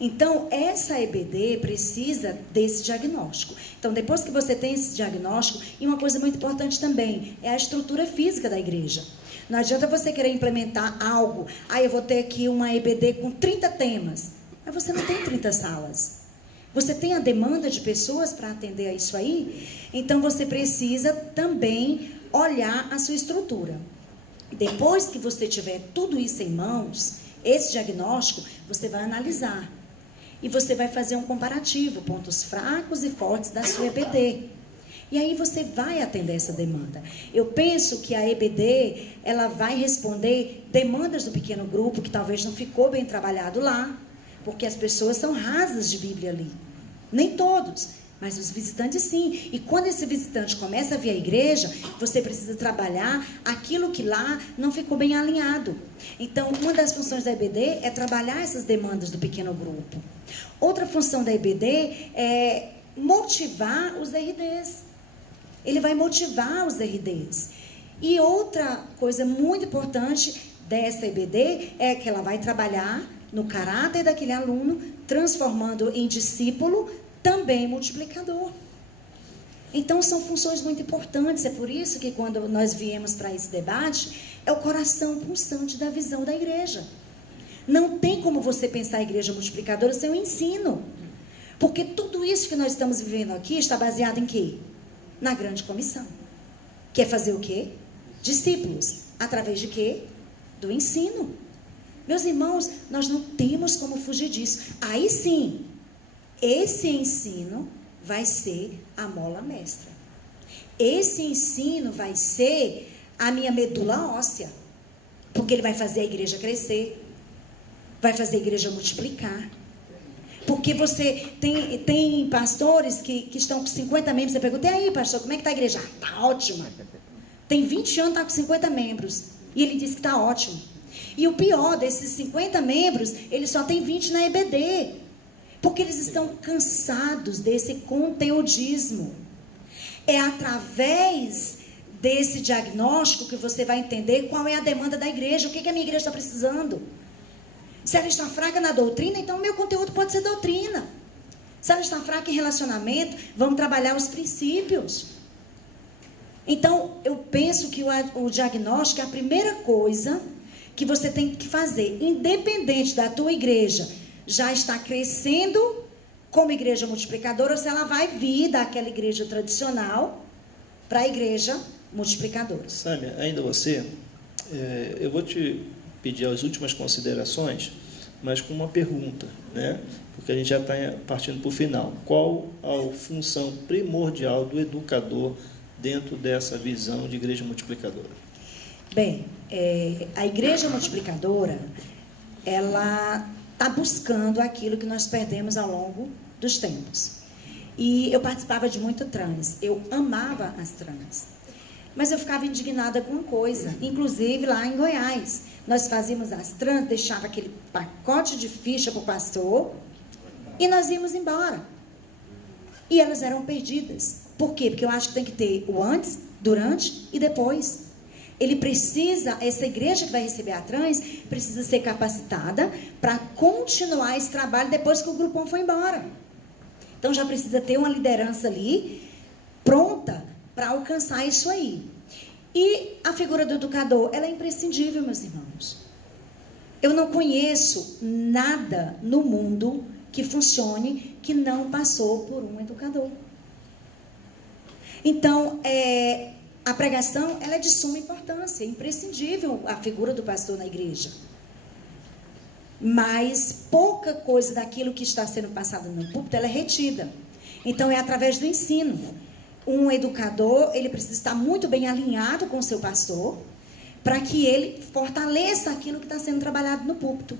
Então, essa EBD precisa desse diagnóstico. Então, depois que você tem esse diagnóstico, e uma coisa muito importante também, é a estrutura física da igreja. Não adianta você querer implementar algo, eu vou ter aqui uma EBD com 30 temas, mas você não tem 30 salas. Você tem a demanda de pessoas para atender a isso aí? Então, você precisa também olhar a sua estrutura. Depois que você tiver tudo isso em mãos, esse diagnóstico, você vai analisar. E você vai fazer um comparativo, pontos fracos e fortes da sua EBD. E aí você vai atender essa demanda. Eu penso que a EBD, ela vai responder demandas do pequeno grupo, que talvez não ficou bem trabalhado lá, porque as pessoas são rasas de Bíblia ali. Nem todos, mas os visitantes sim. E quando esse visitante começa a vir à igreja, você precisa trabalhar aquilo que lá não ficou bem alinhado. Então, uma das funções da EBD é trabalhar essas demandas do pequeno grupo. Outra função da EBD é motivar os RDs. Ele vai motivar os RDs. E outra coisa muito importante dessa EBD é que ela vai trabalhar no caráter daquele aluno, transformando em discípulo, também multiplicador. Então, são funções muito importantes. É por isso que quando nós viemos para esse debate, é o coração pulsante da visão da igreja. Não tem como você pensar a igreja multiplicadora sem o ensino. Porque tudo isso que nós estamos vivendo aqui está baseado em quê? Na grande comissão. Que é fazer o quê? Discípulos. Através de quê? Do ensino. Meus irmãos, nós não temos como fugir disso. Aí sim, esse ensino vai ser a mola mestra. Esse ensino vai ser a minha medula óssea. Porque ele vai fazer a igreja crescer. Vai fazer a igreja multiplicar. Porque você tem pastores que estão com 50 membros. Você pergunta, e aí, pastor, como é que está a igreja? Está ótima. Tem 20 anos, está com 50 membros. E ele disse que está ótimo. E o pior, desses 50 membros, ele só tem 20 na EBD. Porque eles estão cansados desse conteudismo. É através desse diagnóstico que você vai entender qual é a demanda da igreja, o que a minha igreja está precisando. Se ela está fraca na doutrina, então o meu conteúdo pode ser doutrina. Se ela está fraca em relacionamento, vamos trabalhar os princípios. Então, eu penso que o diagnóstico é a primeira coisa que você tem que fazer, independente da tua igreja já está crescendo como igreja multiplicadora, ou se ela vai vir daquela igreja tradicional para a igreja multiplicadora. Sâmia, ainda você, eu vou te pedir as últimas considerações, mas com uma pergunta, né? Porque a gente já está partindo para o final. Qual a função primordial do educador dentro dessa visão de igreja multiplicadora? Bem, a igreja multiplicadora, ela está buscando aquilo que nós perdemos ao longo dos tempos. E eu participava de muito trans, eu amava as trans. Mas eu ficava indignada com uma coisa, inclusive lá em Goiás. Nós fazíamos as trans, deixava aquele pacote de ficha para o pastor e nós íamos embora. E elas eram perdidas. Por quê? Porque eu acho que tem que ter o antes, durante e depois. Ele precisa, essa igreja que vai receber a trans, precisa ser capacitada para continuar esse trabalho depois que o grupão foi embora. Então já precisa ter uma liderança ali pronta para alcançar isso aí. E a figura do educador, ela é imprescindível, meus irmãos. Eu não conheço nada no mundo que funcione que não passou por um educador. Então, a pregação, ela é de suma importância, é imprescindível a figura do pastor na igreja. Mas pouca coisa daquilo que está sendo passado no púlpito, ela é retida. Então, é através do ensino. Um educador, ele precisa estar muito bem alinhado com o seu pastor, para que ele fortaleça aquilo que está sendo trabalhado no púlpito.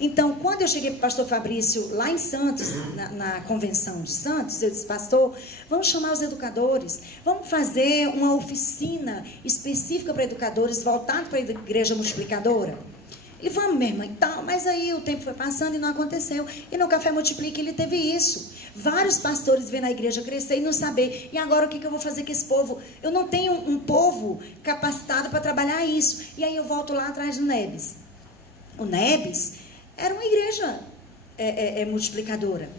Então, quando eu cheguei para o pastor Fabrício, lá em Santos, na convenção de Santos, eu disse, pastor, vamos chamar os educadores, vamos fazer uma oficina específica para educadores, voltada para a igreja multiplicadora. E vamos, minha irmã, então, mas aí o tempo foi passando e não aconteceu. E no Café Multiplica ele teve isso. Vários pastores vendo a igreja crescer e não saber, e agora o que eu vou fazer com esse povo? Eu não tenho um povo capacitado para trabalhar isso. E aí eu volto lá atrás do Nebis. O Nebis era uma igreja multiplicadora.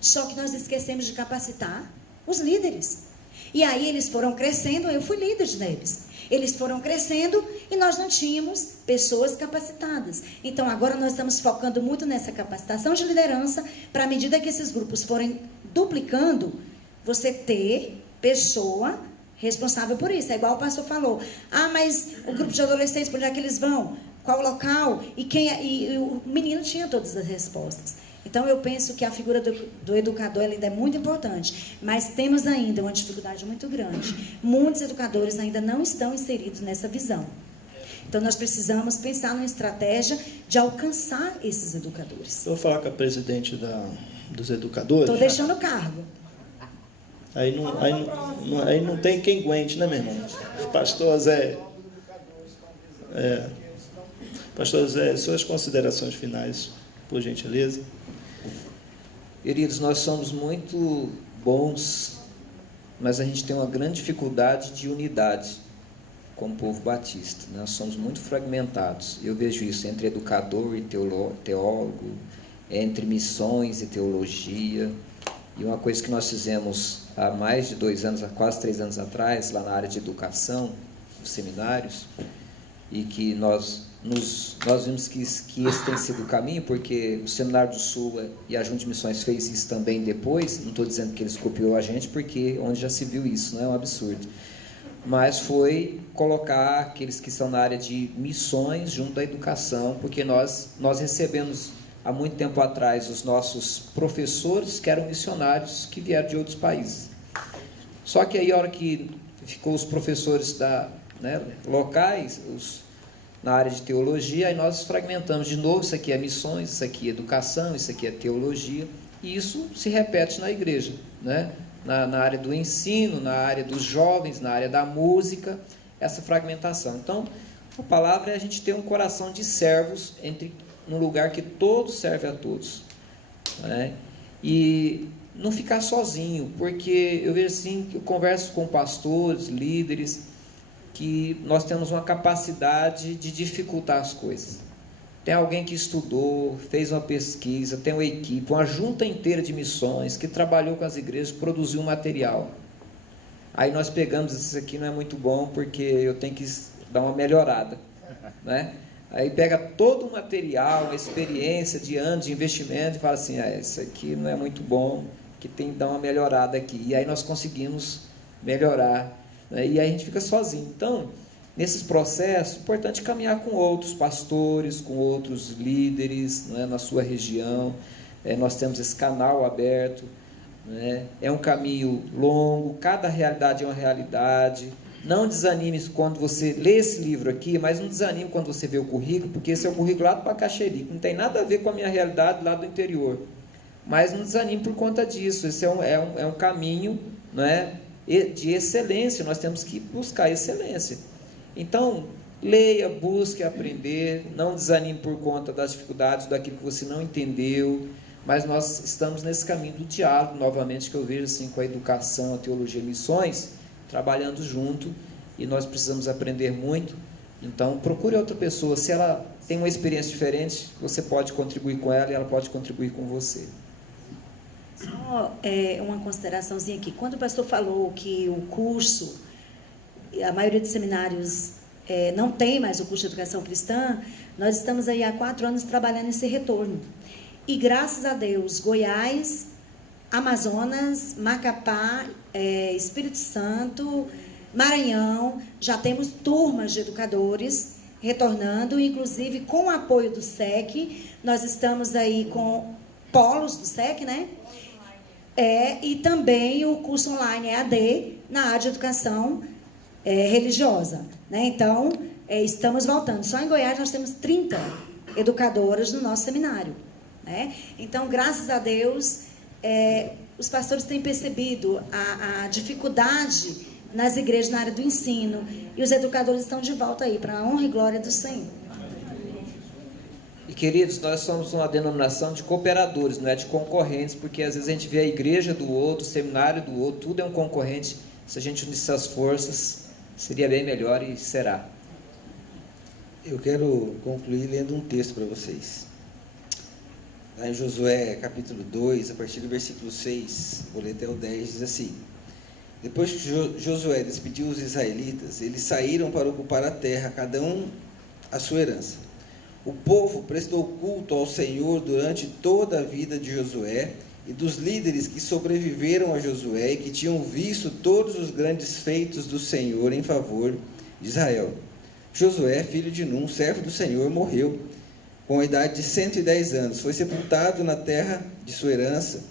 Só que nós esquecemos de capacitar os líderes. E aí eles foram crescendo, eu fui líder de Nebis. Eles foram crescendo e nós não tínhamos pessoas capacitadas. Então, agora nós estamos focando muito nessa capacitação de liderança, para à medida que esses grupos forem duplicando, você ter pessoa responsável por isso. É igual o pastor falou. Ah, mas o grupo de adolescentes, por onde é que eles vão? Qual o local? E o menino tinha todas as respostas. Então, eu penso que a figura do educador ainda é muito importante, mas temos ainda uma dificuldade muito grande. Muitos educadores ainda não estão inseridos nessa visão. Então, nós precisamos pensar numa estratégia de alcançar esses educadores. Eu vou falar com a presidente dos educadores. Estou deixando o cargo. Aí não tem quem aguente, né, meu irmão? Pastor Zé. Pastor Zé, suas considerações finais, por gentileza. Queridos, nós somos muito bons, mas a gente tem uma grande dificuldade de unidade como povo batista. Nós somos muito fragmentados. Eu vejo isso entre educador e teólogo, entre missões e teologia. E uma coisa que nós fizemos há mais de 2 anos, há quase 3 anos atrás, lá na área de educação, nos seminários, e que nós vimos que esse tem sido o caminho, porque o Seminário do Sul e a Junta de Missões fez isso também depois. Não estou dizendo que eles copiou a gente, porque onde já se viu isso, não é um absurdo. Mas foi colocar aqueles que estão na área de missões junto da educação, porque nós recebemos há muito tempo atrás os nossos professores que eram missionários que vieram de outros países. Só que aí a hora que ficou os professores locais, na área de teologia, aí nós fragmentamos de novo, isso aqui é missões, isso aqui é educação, isso aqui é teologia, e isso se repete na igreja, né? Na área do ensino, na área dos jovens, na área da música, essa fragmentação. Então, a palavra é a gente ter um coração de servos num lugar que todos servem a todos, né? E não ficar sozinho, porque eu vejo assim, que eu converso com pastores, líderes, que nós temos uma capacidade de dificultar as coisas. Tem alguém que estudou, fez uma pesquisa, tem uma equipe, uma junta inteira de missões, que trabalhou com as igrejas, produziu um material. Aí nós pegamos, isso aqui não é muito bom, porque eu tenho que dar uma melhorada, né? Aí pega todo o material, uma experiência de anos de investimento, e fala assim, isso aqui não é muito bom, que tem que dar uma melhorada aqui. E aí nós conseguimos melhorar, né? E aí a gente fica sozinho. Então, nesses processos, é importante caminhar com outros pastores, com outros líderes, não é, na sua região. Nós temos esse canal aberto, né? É um caminho longo, cada realidade é uma realidade. Não desanime quando você lê esse livro aqui, mas não desanime quando você vê o currículo, porque esse é o currículo lá do Bacaxeri, que não tem nada a ver com a minha realidade lá do interior. Mas não desanime por conta disso. Esse é um caminho, né, de excelência. Nós temos que buscar excelência. Então, leia, busque aprender, não desanime por conta das dificuldades, daquilo que você não entendeu, mas nós estamos nesse caminho do diálogo, novamente, que eu vejo assim, com a educação, a teologia e missões, trabalhando junto, e nós precisamos aprender muito. Então, procure outra pessoa. Se ela tem uma experiência diferente, você pode contribuir com ela e ela pode contribuir com você. Só uma consideraçãozinha aqui. Quando o pastor falou que o curso, a maioria dos seminários não tem mais o curso de educação cristã, nós estamos aí há 4 anos trabalhando esse retorno. E graças a Deus, Goiás, Amazonas, Macapá, Espírito Santo, Maranhão, já temos turmas de educadores retornando, inclusive com o apoio do SEC, nós estamos aí com polos do SEC, né? E também o curso online EAD na área de educação religiosa, né? Então, estamos voltando. Só em Goiás nós temos 30 educadoras no nosso seminário, né? Então, graças a Deus, os pastores têm percebido a dificuldade nas igrejas na área do ensino, e os educadores estão de volta aí, para a honra e glória do Senhor. E, queridos, nós somos uma denominação de cooperadores, não é de concorrentes, porque às vezes a gente vê a igreja do outro, o seminário do outro, tudo é um concorrente. Se a gente unisse as forças, seria bem melhor, e será. Eu quero concluir lendo um texto para vocês. Lá em Josué, capítulo 2, a partir do versículo 6, vou ler até o 10, diz assim: Depois que Josué despediu os israelitas, eles saíram para ocupar a terra, cada um a sua herança. O povo prestou culto ao Senhor durante toda a vida de Josué e dos líderes que sobreviveram a Josué e que tinham visto todos os grandes feitos do Senhor em favor de Israel. Josué, filho de Num, servo do Senhor, morreu com a idade de 110 anos. Foi sepultado na terra de sua herança,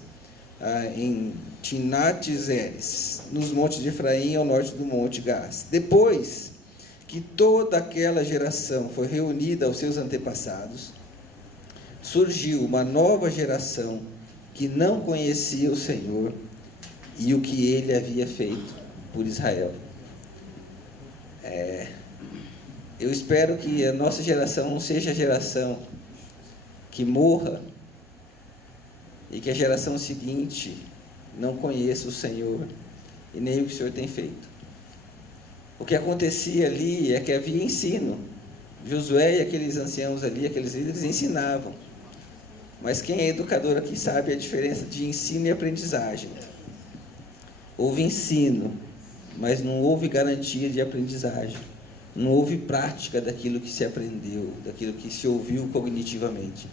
em Timnat-Zeres, nos montes de Efraim, ao norte do monte Gás. Depois que toda aquela geração foi reunida aos seus antepassados, surgiu uma nova geração que não conhecia o Senhor e o que ele havia feito por Israel. Eu espero que a nossa geração não seja a geração que morra e que a geração seguinte não conheça o Senhor e nem o que o Senhor tem feito. O que acontecia ali é que havia ensino. Josué e aqueles anciãos ali, aqueles líderes, ensinavam. Mas quem é educador aqui sabe a diferença de ensino e aprendizagem. Houve ensino, mas não houve garantia de aprendizagem. Não houve prática daquilo que se aprendeu, daquilo que se ouviu cognitivamente.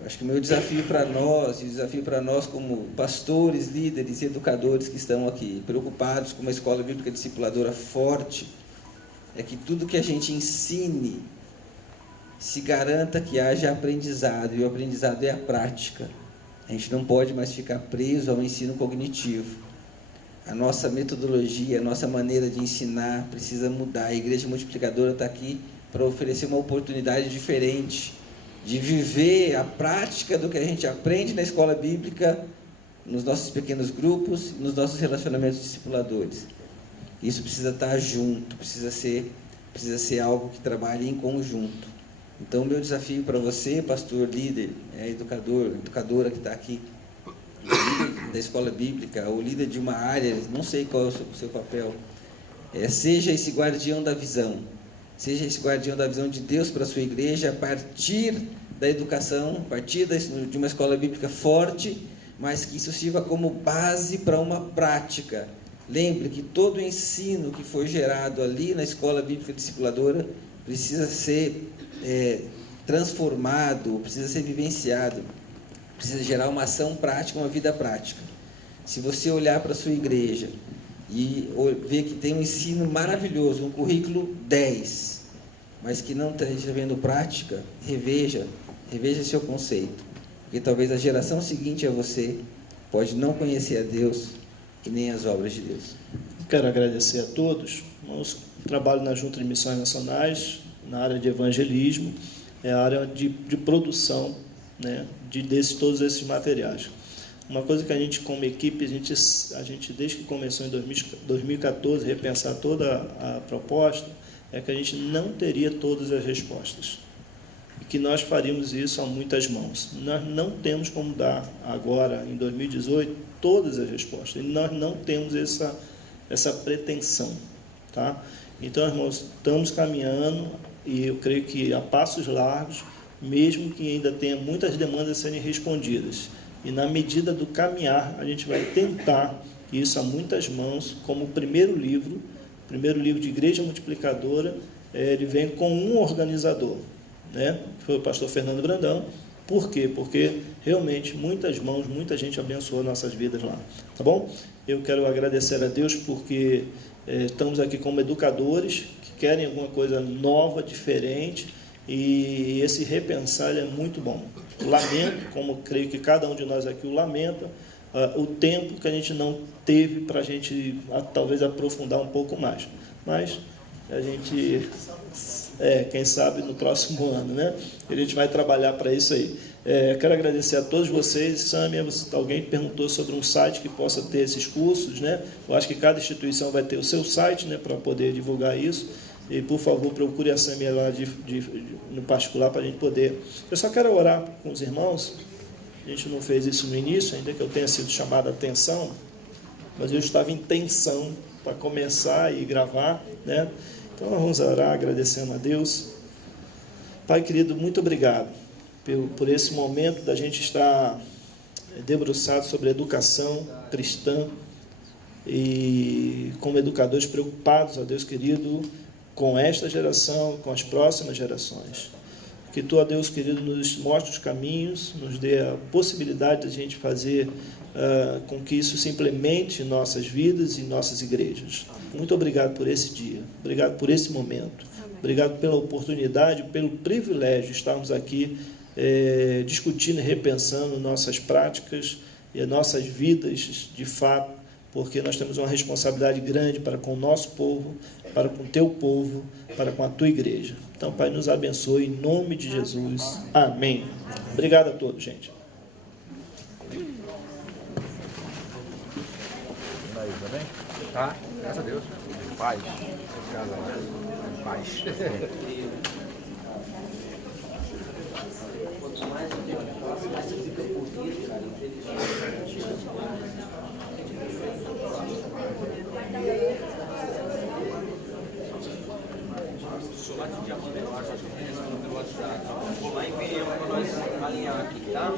Eu acho que o meu desafio para nós, e o desafio para nós como pastores, líderes e educadores que estão aqui, preocupados com uma escola bíblica discipuladora forte, é que tudo que a gente ensine se garanta que haja aprendizado, e o aprendizado é a prática. A gente não pode mais ficar preso ao ensino cognitivo. A nossa metodologia, a nossa maneira de ensinar precisa mudar. A Igreja Multiplicadora está aqui para oferecer uma oportunidade diferente de viver a prática do que a gente aprende na escola bíblica, nos nossos pequenos grupos, nos nossos relacionamentos discipuladores. Isso precisa estar junto, precisa ser algo que trabalhe em conjunto. Então, o meu desafio para você, pastor, líder, educadora que está aqui, líder da escola bíblica, ou líder de uma área, não sei qual é o seu papel, seja esse guardião da visão. Seja esse guardião da visão de Deus para a sua igreja, a partir da educação, a partir de uma escola bíblica forte, mas que isso sirva como base para uma prática. Lembre que todo o ensino que foi gerado ali na escola bíblica discipuladora precisa ser transformado, precisa ser vivenciado, precisa gerar uma ação prática, uma vida prática. Se você olhar para a sua igreja e ver que tem um ensino maravilhoso, um currículo 10, mas que não esteja vendo prática, reveja seu conceito. Porque talvez a geração seguinte a você pode não conhecer a Deus e nem as obras de Deus. Quero agradecer a todos. Nosso trabalho na Junta de Missões Nacionais, na área de evangelismo, é a área de produção, né, todos esses materiais. Uma coisa que a gente, como equipe, a gente desde que começou em 2014, repensar toda a proposta, é que a gente não teria todas as respostas. E que nós faríamos isso a muitas mãos. Nós não temos como dar agora, em 2018, todas as respostas. E nós não temos essa pretensão. Tá? Então, irmãos, estamos caminhando, e eu creio que a passos largos, mesmo que ainda tenha muitas demandas a serem respondidas. E na medida do caminhar, a gente vai tentar isso a muitas mãos, como o primeiro livro de Igreja Multiplicadora, ele vem com um organizador, né? Que foi o pastor Fernando Brandão. Por quê? Porque realmente muitas mãos, muita gente abençoou nossas vidas lá. Tá bom? Eu quero agradecer a Deus porque estamos aqui como educadores que querem alguma coisa nova, diferente, e esse repensar é muito bom. Lamento, como creio que cada um de nós aqui o lamenta, o tempo que a gente não teve para a gente talvez aprofundar um pouco mais. Mas a gente, quem sabe no próximo ano, né? A gente vai trabalhar para isso aí. Quero agradecer a todos vocês. Sâmia, alguém perguntou sobre um site que possa ter esses cursos, né? Eu acho que cada instituição vai ter o seu site, né, para poder divulgar isso. E, por favor, procure a Sâmia lá no particular para a gente poder... Eu só quero orar com os irmãos. A gente não fez isso no início, ainda que eu tenha sido chamado a atenção, mas eu estava em tensão para começar e gravar, né? Então, nós vamos orar agradecendo a Deus. Pai querido, muito obrigado por esse momento da gente estar debruçado sobre a educação cristã e como educadores preocupados, ó Deus querido, com esta geração, com as próximas gerações. Que Tu, ó Deus querido, nos mostre os caminhos, nos dê a possibilidade de a gente fazer com que isso se implemente em nossas vidas e em nossas igrejas. Muito obrigado por esse dia, obrigado por esse momento, obrigado pela oportunidade, pelo privilégio de estarmos aqui discutindo e repensando nossas práticas e as nossas vidas de fato, porque nós temos uma responsabilidade grande para com o nosso povo, para com o Teu povo, para com a Tua igreja. Então, Pai, nos abençoe em nome de Jesus. Amém. Obrigado a todos, gente. Aí, tá bem? Tá, graças a Deus. Paz. Paz. Vou lá e enviei para nós alinhar aqui, tá?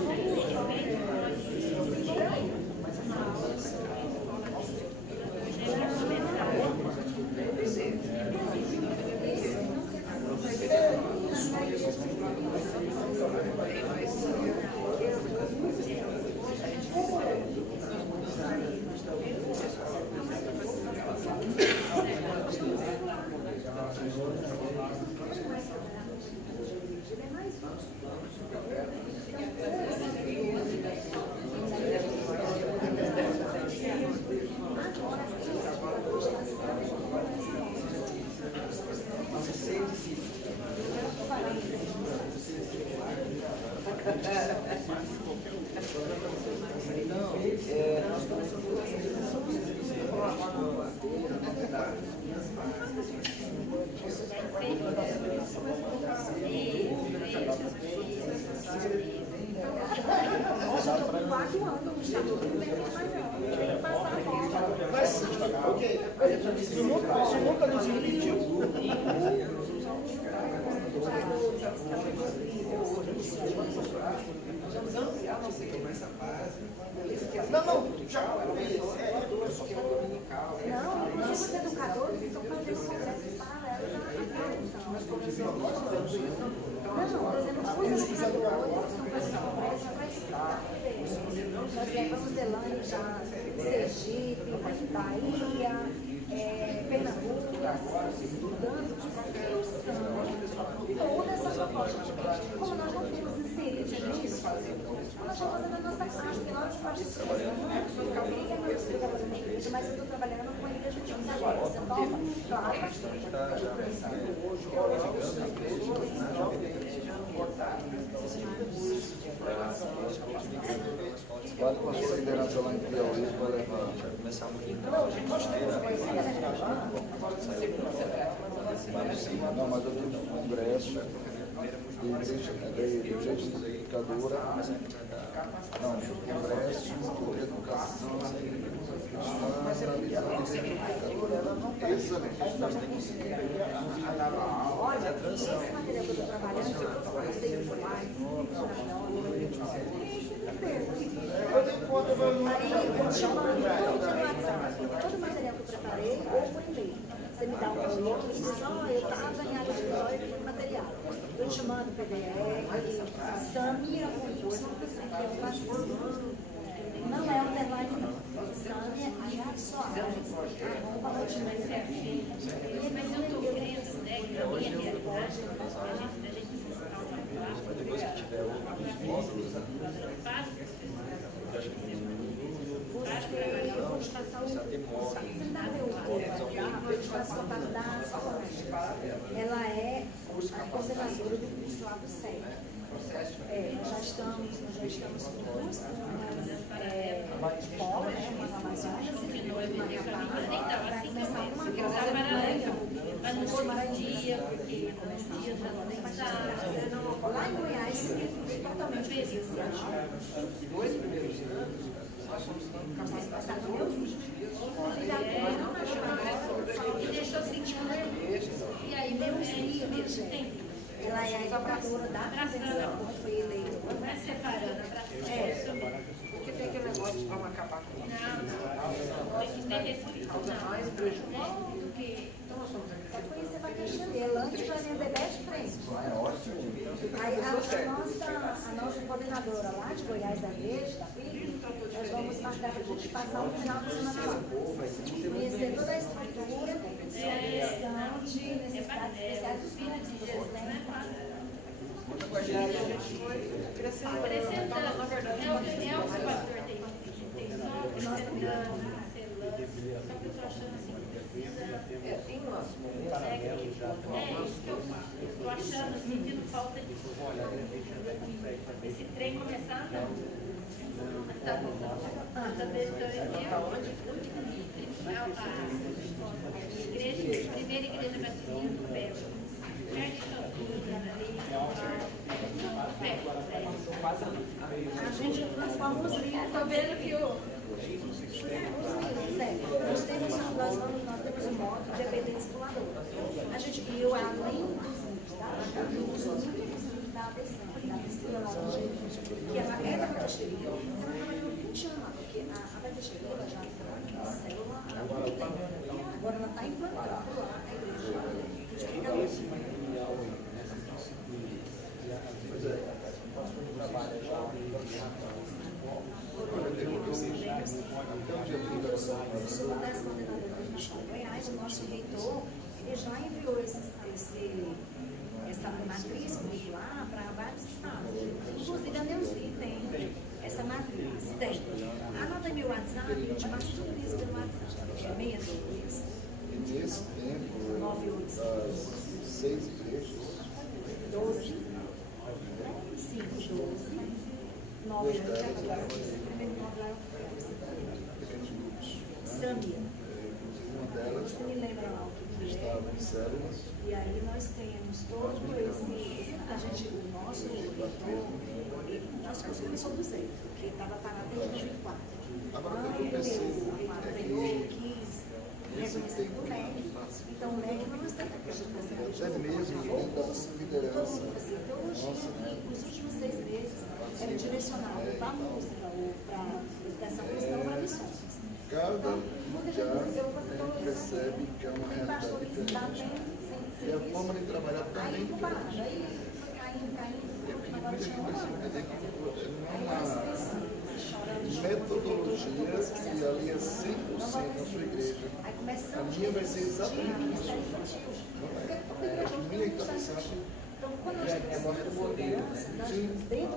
Não, os educadores estão fazendo processos paralelos à educação. Não, por exemplo, os educadores estão fazendo conversa para explicar. Nós levamos Elaine já, Sergipe, Bahia, Pernambuco, estudando de construção, toda essa proposta de lei. Como nós não temos inserido nisso, nós estamos fazendo a nossa parte, porque nós participamos, né? Mas eu estou trabalhando com a igreja de Misericórdia. Você topa? Claro. Vale com a sua liderança lá em Piauí para levar. Não, mas eu tive um congresso da igreja educadora. Não, um congresso de educação excelente. Olha, esse material que eu estou trabalhando, eu sei o slide, aí eu te chamando todo dia no WhatsApp, todo o material que eu preparei, ou por e-mail. Você me dá um valor, você diz, ó, eu estava em área de glória com material. Eu te mando PDF, Samia com Y, que eu faço. Não é underline, não. Samia e Soares. Mas eu estou crendo, né, que na minha realidade, a gente precisa falar uma palavra, depois que tiver outros módulos, ela é a coordenadora do curso lá do SEC. Nós já estamos com duas turmas, de polo, né, uma na Amazonas e outra na Macapá, para começar uma coisa mas não foi mais dia, porque começa dia já não tem mais lá em Goiás, totalmente presencial. Dois primeiros anos, nós fomos dando capacitação de e deixou sentindo nervoso. E aí, ela é a educadora da convenção, foi eleita. vai separando, porque tem aquele negócio de vamos acabar com isso. não, tem que ter respeito, Mais prejuízo. É por isso você vai crescer. Antes já ia de frente. É ótimo. Aí a nossa coordenadora lá de Goiás da igreja, da PIB, nós vamos marcar para a gente passar o final de semana lá. Conhecer toda a estrutura, questão de necessidades especiais dos filhos de Jesus, né? acrescentando, na verdade, é o que o pastor tem só acrescentando, só que eu estou achando assim, Tem umas momentos é isso que eu faço. Eu estou achando, sentindo falta disso. Esse trem começar a andar. Tá bom. A igreja, a primeira igreja batista do Belo. Perto de Campinas, ali, A gente transforma os livros. estou vendo que o... Nós temos um módulo de EPD discipulador. A gente, eu, além dos livros, tá? Eu uso muito os livros da ABSAN, da Priscila Longe, que ela é da Batexeria. Ela trabalhou 20 anos lá, porque a Batexeria ela já entrou em célula há muito tempo. Agora ela está implantando lá a igreja. Sou das coordenadoras da Nacional Goiás, o nosso reitor, ele já enviou essa matriz curricular para vários estados. Inclusive a Neuzi tem essa matriz. Tem. Anota meu WhatsApp, eu te mando tudo isso pelo WhatsApp. É 62. E nesse tempo, 985. das 6 igrejas, 12. 5, 12. 9, primeiro 9 lá eu pequenos grupos. Samia. Uma delas Você me lembra lá o que é? estava em células. E aí nós temos todo esse a gente, o nosso reitor, nosso curso começou do zero, porque estava parado desde 2004. Agora Aí eu percebo o reitor ganhou, quis reconhecer o MEC, então o MEC não aceita que a gente faça Até mesmo dentro da nossa liderança. Então hoje, os últimos 6 meses, era direcionado para a música ou para a educação cristã ou para missões. Cada Muita lugar gente diz, eu vou fazer todo percebe que é uma tem pastor realidade que está diferente. sem E a forma de trabalhar também aí é diferente. parado, aí foi caindo, E agora muita gente tinha precisa uma entender que não há chora metodologia e ali é 100% a sua igreja. A minha vai ser exatamente isso. A minha está pensando. Então, quando nós temos essa liderança, nós dentro da